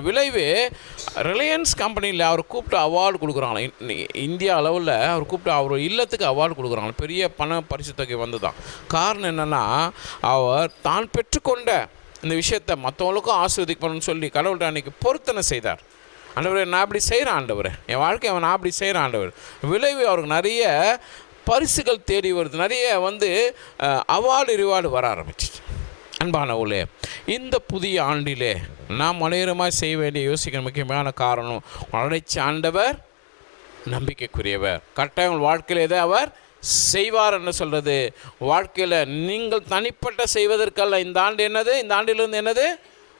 விளைவு ரிலையன்ஸ் கம்பெனியில் அவர் கூப்பிட்டு அவார்டு கொடுக்குறாங்களே, இந்தியா அளவில் அவர் கூப்பிட்டு அவர் இல்லத்துக்கு அவார்டு கொடுக்குறாங்க, பெரிய பண பரிசு தொகை வந்து தான். காரணம் என்னென்னா, அவர் தான் பெற்றுக்கொண்ட இந்த விஷயத்தை மற்றவங்களுக்கும் ஆசீர்வதிக்கணும்னு சொல்லி கடவுள்கிட்ட அன்றைக்கி பொருத்தனை செய்தார். ஆண்டவரே, நான் அப்படி செய்கிறேன் ஆண்டவர், என் வாழ்க்கை நான் அப்படி செய்கிறேன் ஆண்டவர். விளைவு அவருக்கு நிறைய பரிசுகள் தேடி வருது, நிறைய அவார்டு ரிவார்டு வர ஆரம்பிச்சிச்சு. அன்பானவர்களே, இந்த புதிய ஆண்டிலே நாம் மலையரமாக செய்ய வேண்டிய யோசிக்கிற முக்கியமான காரணம், அழைச்ச ஆண்டவர் நம்பிக்கைக்குரியவர். கட்டாயம் உங்கள் வாழ்க்கையில் எதை அவர் செய்வார் என்று சொல்கிறது. வாழ்க்கையில் நீங்கள் தனிப்பட்ட செய்வதற்கல்ல. இந்த ஆண்டு என்னது, இந்த ஆண்டிலிருந்து என்னது,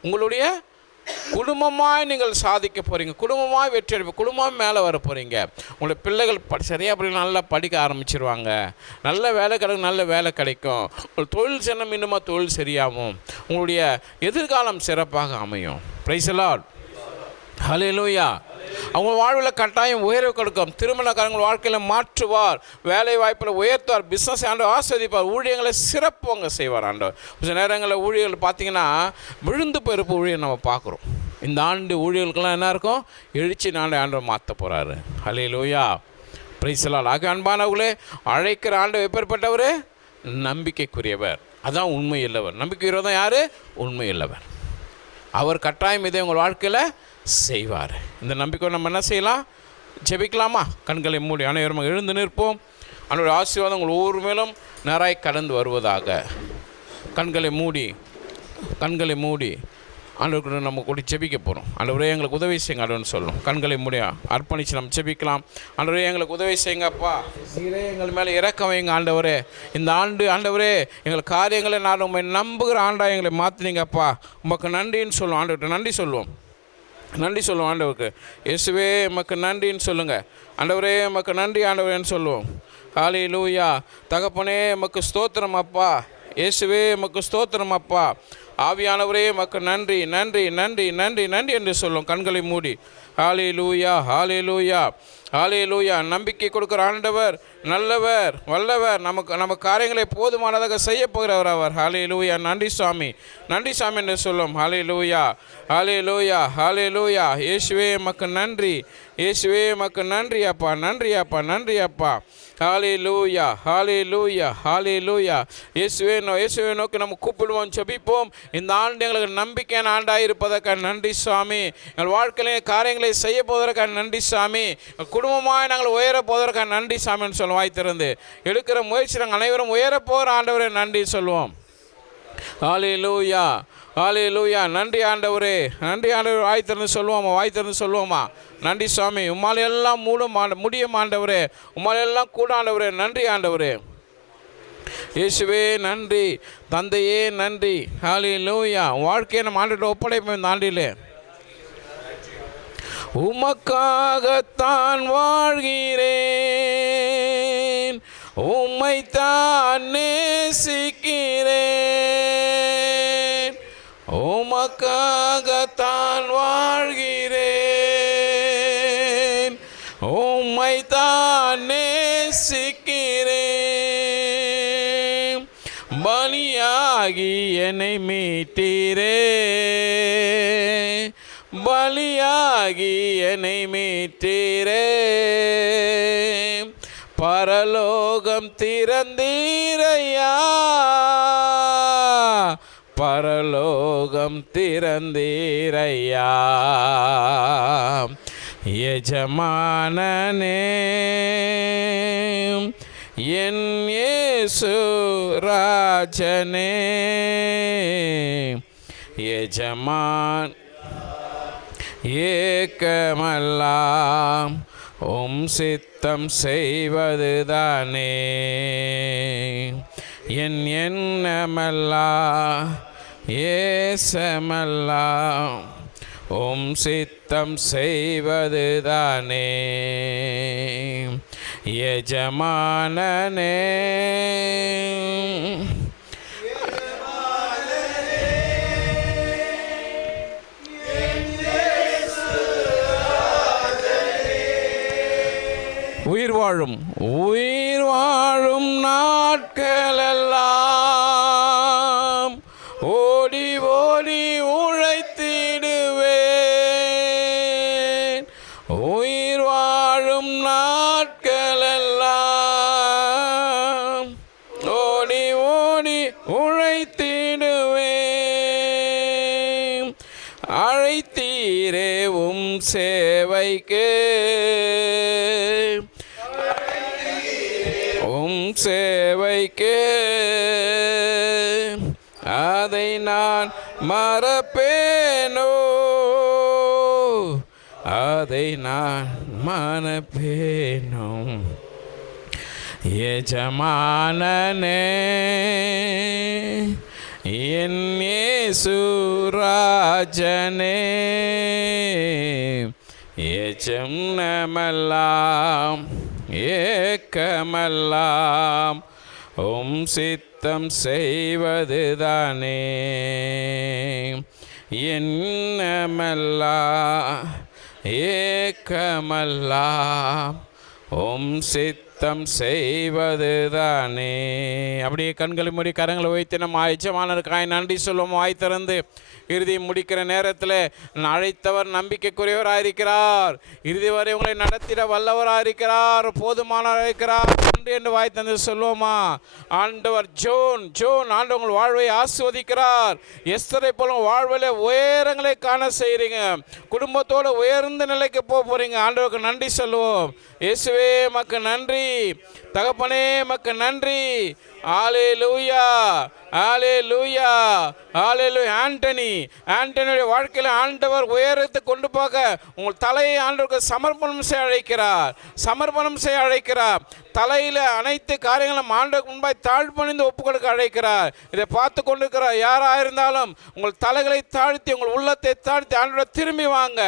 உங்களுடைய குடும்பமாய் நீங்கள் சாதிக்க போகிறீங்க, குடும்பமாக வெற்றி அடைப்ப, குடும்பமாக மேலே வர போகிறீங்க. உங்களுடைய பிள்ளைகள் சரியாக அப்படி நல்லா படிக்க ஆரம்பிச்சிருவாங்க, நல்ல வேலை கிடைக்கும், நல்ல வேலை கிடைக்கும். உங்கள் தொழில் சின்னம் இன்னுமா தொழில் சரியாகும், உங்களுடைய எதிர்காலம் சிறப்பாக அமையும். பிரைஸ் தி லார்ட், ஹல்லேலூயா. அவங்க வாழ்வில் கட்டாயம் உயர்வு கொடுக்கும். திருமணக்காரங்கள் வாழ்க்கையில் மாற்றுவார், வேலை வாய்ப்பில் உயர்த்துவார், பிஸ்னஸ் ஆண்டவர் ஆஸ்வதிப்பார், ஊழியங்களை சிறப்பாக செய்வார் ஆண்டவர். சில நேரங்களில் ஊழியர்கள் பார்த்திங்கன்னா விழுந்து போயிருப்பு ஊழியர் நம்ம பார்க்குறோம். இந்த ஆண்டு ஊழியர்களுக்கெல்லாம் என்ன இருக்கும், எழுச்சி ஆண்டவர் மாற்ற போகிறாரு. Hallelujah, praise the Lord. ஆக அன்பானவர்களே, அழைக்கிற ஆண்டவர் எப்பேற்பட்டவர், நம்பிக்கைக்குரியவர். அதான் உண்மை இல்லவர். நம்பிக்கைக்குரியவர் தான் யார், உண்மை இல்லவர். அவர் கட்டாயம் இதை உங்கள் வாழ்க்கையில் செய்வார். இந்த நம்பிக்கை நம்ம என்ன செய்யலாம், ஜெபிக்கலாமா? கண்களை மூடி அனைவரும் எழுந்து நிற்போம். அவனுடைய ஆசீர்வாதம் உங்கள் ஒவ்வொரு மேலும் நேராய் கடந்து வருவதாக. கண்களை மூடி ஆண்டவருக்கு நம்ம கூடி ஜெபிக்க போகிறோம். ஆண்டவரே, எங்களுக்கு உதவி செய்யுங்க ஆண்டவர்னு சொல்லணும். கண்களை மூடி அர்ப்பணித்து நம்ம ஜெபிக்கலாம். ஆண்டவரே, எங்களுக்கு உதவி செய்யுங்கப்பா, நீரே எங்கள் மேலே இறக்கம் வைங்க ஆண்டவரே. இந்த ஆண்டு ஆண்டவரே, எங்கள் காரியங்களை நான் உண்மை நம்புகிற ஆண்டாக எங்களை மாற்றினீங்கப்பா, உமக்கு நன்றின்னு சொல்லுவோம். ஆண்டவர்கிட்ட நன்றி சொல்லுவோம், நன்றி சொல்லுவோம். ஆண்டவருக்கு இயேசுவே உமக்கு நன்றின்னு சொல்லுங்கள். ஆண்டவரே, உமக்கு நன்றி ஆண்டவரேன்னு சொல்லுவோம். ஹல்லேலூயா. தகப்பனே, உமக்கு ஸ்தோத்திரம் அப்பா. இயேசுவே உமக்கு ஸ்தோத்திரம் அப்பா. ஆவியானவரே, உமக்கு நன்றி நன்றி நன்றி நன்றி நன்றி என்று சொல்லும். கண்களை மூடி ஹல்லேலூயா, ஹல்லேலூயா, ஹல்லேலூயா. நம்பிக்கை கொடுக்குற ஆண்டவர் நல்லவர், வல்லவர். நம்ம காரியங்களை போதுமானதாக செய்ய போகிறவர் அவர். ஹல்லேலூயா. நன்றி சுவாமி, நன்றி சாமி என்று சொல்லும். ஹல்லேலூயா, ஹல்லேலூயா, ஹல்லேலூயா. இயேசுவே உமக்கு நன்றி, இயேசுவே உமக்கு நன்றி அப்பா, நன்றி அப்பா, நன்றி அப்பா. ஹல்லேலூயா, ஹல்லேலூயா, ஹல்லேலூயா. இயேசுவே நோக்கி நம்ம கூப்பிடுவோம், ஜெபிப்போம். இந்த ஆண்டு எங்களுக்கு நம்பிக்கையான ஆண்டாக இருப்பதற்காக நன்றி சுவாமி. எங்கள் வாழ்க்கையிலே காரியங்களை செய்ய போவதற்காக நன்றி சாமி. குடும்பமாக நாங்கள் உயர போவதற்காக நன்றி சாமின்னு சொல்லுவோம். வாய் திறந்து எடுக்கிற முயற்சி நாங்கள் அனைவரும் உயர போகிற ஆண்டவரே நன்றி சொல்லுவோம். ஹல்லேலூயா, ஹல்லேலூயா. நன்றி ஆண்டவரே, நன்றி ஆண்டவர். வாய் திறந்து சொல்லுவோமா, வாய் திறந்து சொல்லுவோமா. நன்றி சுவாமி. உம்மால் எல்லாம் முடியும் ஆண்டவரே, உம்மால் எல்லாம் கூட ஆண்டவரே. நன்றி ஆண்டவரே. இயேசுவே நன்றி, தந்தையே நன்றி. ஹல்லேலூயா. வாழ்க்கையை நம்ம ஆண்டவர்கிட்ட ஒப்படைப்போம். இந்த ஆண்டிலே உமக்காகத்தான் வாழ்கிறேன், உம்மைத்தான் நேசிக்கிறேன். உமக்காகத்தான் வாழ்கிறேன், உம்மைத்தான் நேசிக்கிறேன். பலியாகி என்னை மீட்டீரே, பலியாகி என்னை மீட்டீரே. பரலோகம் திறந்தீரையா, பரலோகம் திறந்தீரையா. எஜமானனே, என் இயேசு ராஜனே. எஜமான் ஏக்கமெல்லாம் உம் சித்தம் செய்வதுதானே. என் எண்ணமெல்லாம் ஏசமெல்லாம் உம் சித்தம் செய்வதுதானே. எஜமானனே, உயிர் வாழும் நாட்களெல்லாம் ஓடி ஓடி உழைத்திடுவே. துதித்திடுவேன். அழைத்தீரே உம் சேவைக்கு, உம் சேவைக்கு, அதை நான் மறப்பேனோ, அதை நான் மறப்பேனோ. எஜமானனே என் இயேசு ராஜனே, எஜமானமெல்லாம் ஏக்கமெல்லாம் உம் சித்தம் செய்வதுதானே. என்னமெல்லாம் ஏக்கமெல்லாம் உம் சித்தம் செய்வதுதானே. அப்படியே கண்களை மூடி கரங்களை வைத்து நம்ம எஜமானருக்காய் நன்றி சொல்லுவோம். வாய் திறந்து இறுதி முடிக்கிற நேரத்தில் அழைத்தவர் நம்பிக்கைக்குரியவராக இருக்கிறார். இறுதி வரை உங்களை நடத்திட வல்லவராக இருக்கிறார், போதுமானவராக இருக்கிறார். நன்றி என்று வாய் தந்து சொல்லுவோமா? ஆண்டவர் ஜோன் ஆண்டவர் உங்கள் வாழ்வை ஆஸ்வதிக்கிறார். எஸ்தரை போல வாழ்வில் உயரங்களை காண செய்கிறீங்க. குடும்பத்தோடு உயர்ந்த நிலைக்கு போகிறீங்க. ஆண்டவருக்கு நன்றி சொல்லுவோம். இயேசுவே மக்கு நன்றி, தகப்பனே மக்கு நன்றி. ஹல்லேலூயா, ஹல்லேலூயா, ஹல்லேலூயா. ஆண்டனியுடைய வாழ்க்கையில் ஆண்டவர் உயரத்தை கொண்டு போக உங்கள் தலையை ஆண்டவருக்கு சமர்ப்பணம் செய்ய அழைக்கிறார். தலையில் அனைத்து காரியங்களும் ஆண்டவருக்கு முன்பாய் தாழ்பணிந்து ஒப்பு கொடுக்க அழைக்கிறார். இதை பார்த்து கொண்டிருக்கிறார் யாராக இருந்தாலும் உங்கள் தலைகளை தாழ்த்தி உங்கள் உள்ளத்தை தாழ்த்தி ஆண்டவரை திரும்பி வாங்க.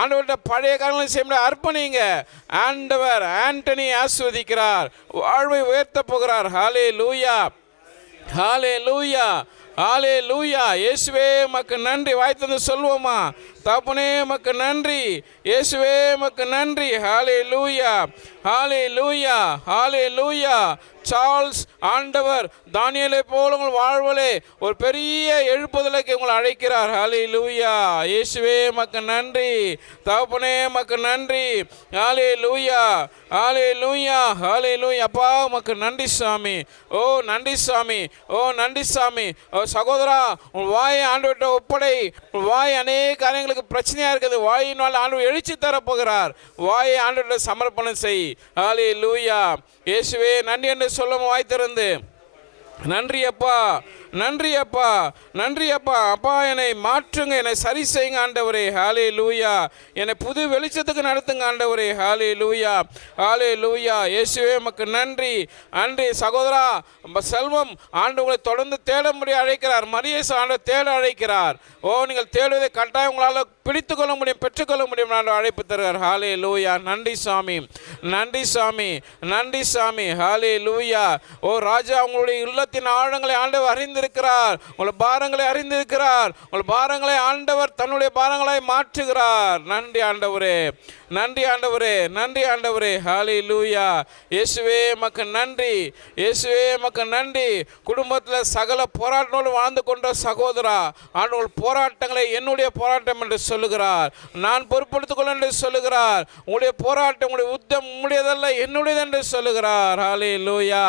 ஆண்டவர்கிட்ட பழைய காரியங்களை செய்ய அர்ப்பணிங்க. ஆண்டவர் ஆண்டனி ஆஸ்வதிக்கிறார், வாழ்வை உயர்த்த போகிறார். ஹல்லேலூயா, ஹல்லேலூயா, ஹல்லேலூயா. இயேசுவே மக்கு நன்றி. வாய் தந்து சொல்வோமா? தகப்பனே மக்கு நன்றி, இயேசுவே மக்கு நன்றி. ஹல்லேலூயா, ஹல்லேலூயா, ஹல்லேலூயா. சார்ல்ஸ் ஆண்டவர் தானியேலை போல உங்கள் வாழ்வலே ஒரு பெரிய எழுப்புதலுக்கு உங்களை அழைக்கிறார். ஹல்லேலூயா. இயேசுவே மக்கு நன்றி, தகப்பனே மக்கு நன்றி. ஹல்லேலூயா, ஹல்லேலூயா, ஹல்லேலூயா. அப்பா மக்கு நன்றி சாமி. ஓ நன்றி சாமி, ஓ நன்றி சாமி. ஓ சகோதரா, உன் வாயை ஆண்டவர்கிட்ட ஒப்படை. உன் வாய் அநேக காரியங்களுக்கு பிரச்சனையாக இருக்குது. வாயினால் ஆண்டவர் எழுச்சி தரப்போகிறார். வாயை ஆண்டவர்கிட்ட சமர்ப்பணம் செய். ஹல்லேலூயா. இயேசுவே நன்றி என்று சொல்லும். வாய் திறந்து நன்றி அப்பா, நன்றி அப்பா, நன்றி அப்பா. அப்பா என்னை மாற்றுங்க, என்னை சரி செய்யுங்க ஆண்டவரே. ஹல்லேலூயா. என்னை புது வெளிச்சத்துக்கு நடத்துங்க ஆண்டவரே. ஹல்லேலூயா, ஹல்லேலூயா. இயேசுவே உமக்கு நன்றி, நன்றி. சகோதரா செல்வம் ஆண்டு உங்களை தொடர்ந்து தேட முடிய அழைக்கிறார். மரியேசு ஆண்டு தேட அழைக்கிறார். ஓ நீங்கள் தேடுவதை கட்டாயம் உங்களால் பிடித்து கொள்ள முடியும், பெற்றுக்கொள்ள முடியும். ஆண்டு அழைப்பு தருகிறார். ஹல்லேலூயா. நன்றி சாமி, நன்றி சாமி, நன்றி சாமி. ஹல்லேலூயா. ஓ ராஜா, உங்களுடைய உள்ளத்தின் ஆழங்களை ஆண்டவர் அறிந்திருக்கிறார். உங்கள் பாரங்களை அறிந்திருக்கிறார். உங்கள் பாரங்களை ஆண்டவர் தன்னுடைய பாரங்களை மாற்றுகிறார். நன்றி ஆண்டவரே, நன்றி ஆண்டவரே, நன்றி ஆண்டவரே. ஹல்லேலூயா. இயேசுவே மக்கு நன்றி, இயேசுவே மக்கு நன்றி. குடும்பத்தில் சகல போராட்டங்களோடு வாழ்ந்து கொண்ட சகோதரா, ஆண்டவர் போராட்டங்களை என்னுடைய போராட்டம் என்று சொல்லுகிறார். நான் பொறுப்படுத்திக் கொள்ள என்று சொல்லுகிறார். உங்களுடைய போராட்டம், உங்களுடைய யுத்தம் உங்களுடையதல்ல, என்னுடையது என்று சொல்லுகிறார். ஹல்லேலூயா.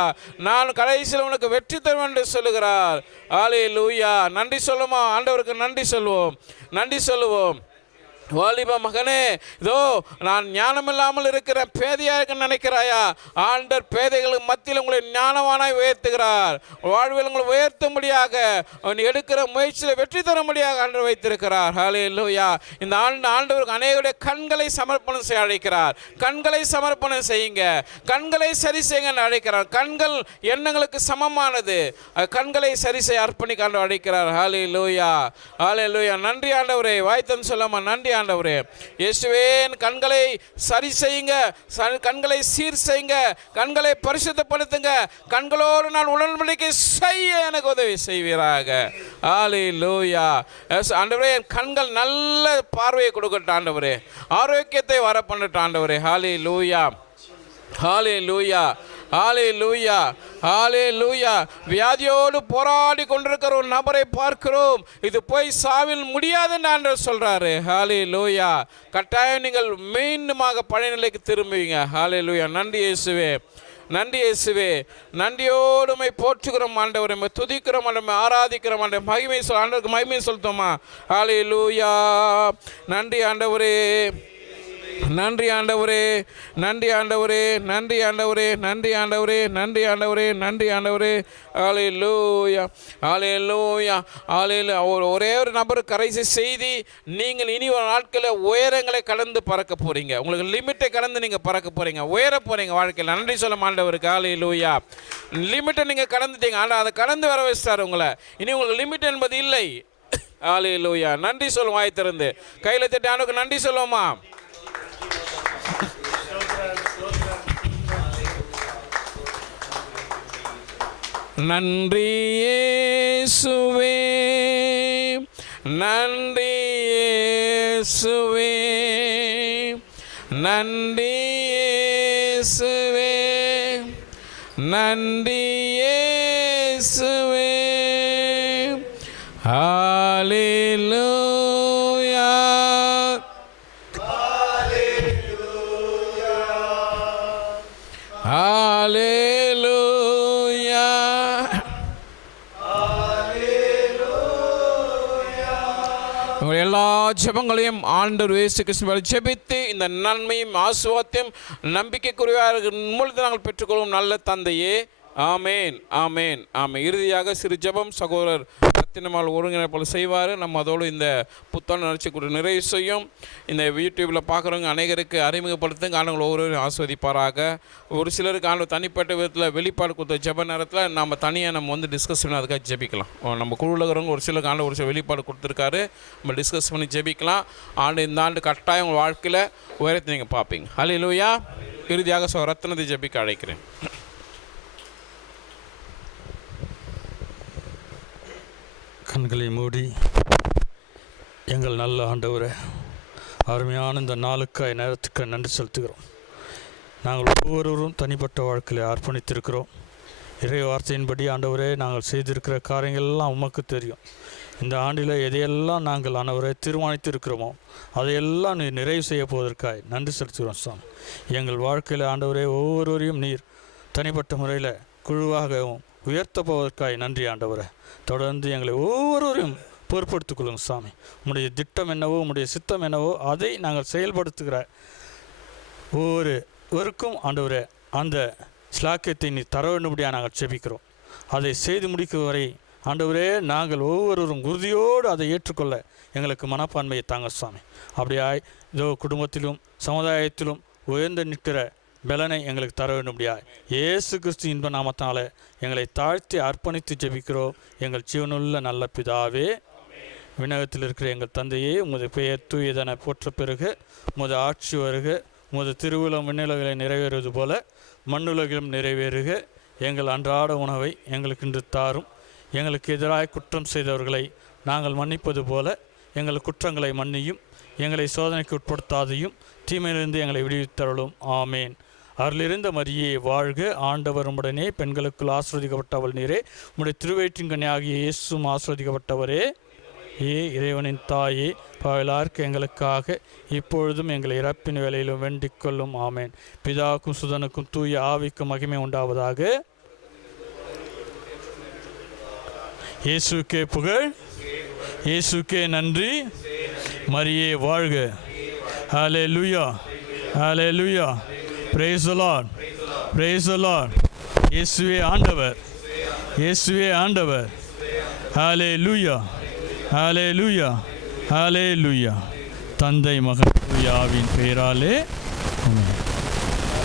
நான் கடைசியில் உனக்கு வெற்றி தருவேன் என்று சொல்லுகிறார். ஹல்லேலூயா. நன்றி சொல்லுமா? ஆண்டவருக்கு நன்றி சொல்வோம், நன்றி சொல்லுவோம். வாலிப மகனே, இதோ நான் ஞானமில்லாமல் இருக்கிறேன், பேதையாக இருக்க நினைக்கிறாயா? ஆண்டவர் பேதைகளுக்கு மத்தியில் உங்களை ஞானவானாய் உயர்த்துகிறார். வாழ்வில் உங்களை உயர்த்தும்படியாக, அவன் எடுக்கிற முயற்சியில் வெற்றி தரும்படியாக ஆண்டவர் வைத்திருக்கிறார். ஹல்லேலூயா. இந்த ஆண்டவருக்கு அநேகருடைய கண்களை சமர்ப்பணம் செய்ய அழைக்கிறார். கண்களை சமர்ப்பணம் செய்யுங்க, கண்களை சரி செய்யுங்க அழைக்கிறார். கண்கள் எண்ணங்களுக்கு சமமானது. கண்களை சரி செய்ய அர்ப்பணிக்க ஆண்டவர் அழைக்கிறார். ஹல்லேலூயா, ஹல்லேலூயா. நன்றி ஆண்டவரே. வாய்த்தன் சொல்லாமா? நன்றி ஆண்டவரே. இயேசுவே கண்களை சரி செய்யுங்க, கண்களை சீர் செய்யுங்க, கண்களை பரிசுத்தப்படுத்துங்க. கண்களோடு நான் உடன்படிக்கை செய்ய எனக்கு உதவி செய்வீராக. ஹல்லேலூயா. ஆண்டவரே, என் கண்கள் நல்ல பார்வையை கொடுக்கட்டும் ஆண்டவரே, ஆரோக்கியத்தை வர பண்ணட்டும் ஆண்டவரே. ஹல்லேலூயா, ஹல்லேலூயா, ஹல்லேலூயா, ஹல்லேலூயா. வியாதியோடு போராடி கொண்டிருக்கிற ஒரு நபரை பார்க்கிறோம். இது போய் சாவில் முடியாதுன்னு ஆண்டவர் சொல்றாரு. ஹல்லேலூயா. கட்டாயம் நீங்கள் மீண்டுமாக பழைய நிலைக்கு திரும்புவீங்க. ஹல்லேலூயா. நன்றி இயேசுவே, நன்றி இயேசுவே. நன்றியோடு உம்மை போற்றுகிறோம் ஆண்டவரே, உம்மை துதிக்கிறோம் ஆண்டவரே, ஆராதிக்கிறோம் ஆண்டவரே, மகிமை சொல் ஆண்டவருக்கு மகிமை செலுத்துமா. ஹல்லேலூயா. நன்றி ஆண்டவரே, நன்றி ஆண்டவரே, நன்றி ஆண்டவரே, நன்றி ஆண்டவரே, நன்றி ஆண்டவரே, நன்றி ஆண்டவரே, நன்றி ஆண்டவரே. ஹல்லேலூயா, ஹல்லேலூயா, ஹல்லேலூயா. ஒரே ஒரு நபர் கடைசி செய்தி, நீங்கள் இனி ஒரு நாட்களில் உயரங்களை கடந்து பறக்க போகிறீங்க. உங்களுக்கு லிமிட்டை கடந்து நீங்கள் பறக்க போகிறீங்க, உயர போகிறீங்க வாழ்க்கையில். நன்றி சொல்ல ஆண்டவருக்கு. ஹல்லேலூயா. லிமிட்டை நீங்கள் கடந்துட்டீங்க, ஆனால் அதை கடந்து வர வச்சிட்டார் உங்களை. இனி உங்களுக்கு லிமிட் என்பது இல்லை. ஹல்லேலூயா. நன்றி சொல்லுவோம், வாய் திறந்து கையில் தட்டி ஆண்டவருக்கு நன்றி சொல்லுவோமா. நன்றி இயேசுவே, நன்றி இயேசுவே, நன்றி இயேசுவே, நன்றி இயேசுவே. ஹல்லேலூயா, ஹல்லேலூயா. உங்கள் எல்லா ஜெபங்களையும் ஆண்டவர் இயேசு கிறிஸ்துவினால் ஜெபித்து இந்த நன்மையும் ஆசீர்வாதத்தையும் நம்பிக்கைக்குரியவர்கள் மூலத்தை நாங்கள் பெற்றுக்கொள்வோம் நல்ல தந்தையே. ஆமேன், ஆமேன், ஆமேன். இறுதியாக சிறு ஜெபம் சகோதரர் ரத்தினமால் ஒருங்கிணைப்பாளர் செய்வார். நம்ம அதோடு இந்த புத்தாண்டு நிகழ்ச்சிக்குரிய நிறைவு செய்யும். இந்த யூடியூப்பில் பார்க்குறவங்க அனைவருக்கு அறிமுகப்படுத்துங்க. ஆண்டவர்கள் ஒவ்வொருவரையும் ஆஸ்வதிப்பாராக. ஒரு சிலருக்கு ஆண்டு தனிப்பட்ட விதத்தில் வெளிப்பாடு கொடுத்த ஜெப நேரத்தில் நம்ம தனியாக நம்ம டிஸ்கஸ் பண்ணி அதுக்காக ஜெபிக்கலாம். நம்ம குழுவில் இருக்கிறவங்க ஒரு சிலருக்கு ஆண்டு ஒரு சில வெளிப்பாடு கொடுத்துருக்காரு, நம்ம டிஸ்கஸ் பண்ணி ஜெபிக்கலாம். இந்த ஆண்டு கட்டாயம் உங்கள் வாழ்க்கையில் உயரத்தை நீங்கள் பார்ப்பீங்க. ஹல்லேலூயா. இறுதியாக ரத்தினத்தை ஜெபிக்க அழைக்கிறேன். கண்களை மூடி, எங்கள் நல்ல ஆண்டவரே, அருமையான இந்த நாளுக்காய் நேரத்துக்கு நன்றி செலுத்துகிறோம். நாங்கள் ஒவ்வொருவரும் தனிப்பட்ட வாழ்க்கையை அர்ப்பணித்திருக்கிறோம். இறை வார்த்தையின்படி ஆண்டவரே, நாங்கள் செய்திருக்கிற காரியங்கள் எல்லாம் உமக்கு தெரியும். இந்த ஆண்டில் எதையெல்லாம் நாங்கள் ஆண்டவரை தீர்மானித்திருக்கிறோமோ அதையெல்லாம் நீர் நிறைவு செய்ய போவதற்காய் நன்றி செலுத்துகிறோம் சாமி. எங்கள் வாழ்க்கையில் ஆண்டவரே, ஒவ்வொருவரையும் நீர் தனிப்பட்ட முறையில் குழுவாகவும் உயர்த்த போவதற்காய் நன்றி ஆண்டவரை. தொடர்ந்து எங்களை ஒவ்வொருவரையும் பொறுப்படுத்திக் கொள்ளுங்க சாமி. உம்முடைய திட்டம் என்னவோ, உம்முடைய சித்தம் என்னவோ அதை நாங்கள் செயல்படுத்துகிற ஒவ்வொருவருக்கும் ஆண்டவரே அந்த ஸ்லாக்கியத்தை நீ தர வேண்டும்படியாக நாங்கள் செபிக்கிறோம். அதை செய்து முடிக்கும் வரை ஆண்டவரே, நாங்கள் ஒவ்வொருவரும் உறுதியோடு அதை ஏற்றுக்கொள்ள எங்களுக்கு மனப்பான்மையை தாங்க சாமி. அப்படியாய் இதோ குடும்பத்திலும் சமுதாயத்திலும் உயர்ந்து நிற்கிற பலனை எங்களுக்கு தர வேண்டும்படியா இயேசு கிறிஸ்து இன்ப நாமத்தால் எங்களை தாழ்த்தி அர்ப்பணித்து ஜெபிக்கிறோம். எங்கள் ஜீவனுள்ள நல்ல பிதாவே, விண்ணகத்தில் இருக்கிற எங்கள் தந்தையே, உமது பெயர் தூயதென போற்ற பிறகு உமது ஆட்சி வருக, உமது திருவுளம் விண்ணுலகளை நிறைவேறுவது போல மண்ணுலகிலும் நிறைவேறுக. எங்கள் அன்றாட உணவை எங்களுக்கு இன்று தாரும். எங்களுக்கு எதிராக குற்றம் செய்தவர்களை நாங்கள் மன்னிப்பது போல எங்கள் குற்றங்களை மன்னியும். எங்களை சோதனைக்கு உட்படுத்தாதையும் தீமையிலிருந்து எங்களை விடுவித்தருளும். ஆமேன். அருளிருந்த மரியே வாழ்க, ஆண்டவர் உம்முடனே, பெண்களுக்குள் ஆசீர்வதிக்கப்பட்டவள் நீரே, உம்முடைய திருவயிற்றின் கனியாகிய இயேசுவும் ஆசீர்வதிக்கப்பட்டவரே. இறைவனின் தாயே, பாவலார்க்கு எங்களுக்காக இப்பொழுதும் எங்களை இறப்பின் வேலையிலும் வேண்டிக் கொள்ளும். ஆமேன். பிதாவுக்கும் சுதனுக்கும் தூய ஆவிக்கும் மகிமை உண்டாவதாக. இயேசுக்கே புகழ், இயேசுக்கே நன்றி. மரியே வாழ்க. ஹல்லேலூயா, ஹல்லேலூயா. Praise the Lord, praise the Lord. இயேசுவே ஆண்டவர், இயேசுவே ஆண்டவர். ஹல்லேலூயா, ஹல்லேலூயா, ஹல்லேலூயா. தந்தை மகன் தூய ஆவியின் பெயராலே ஆமென்.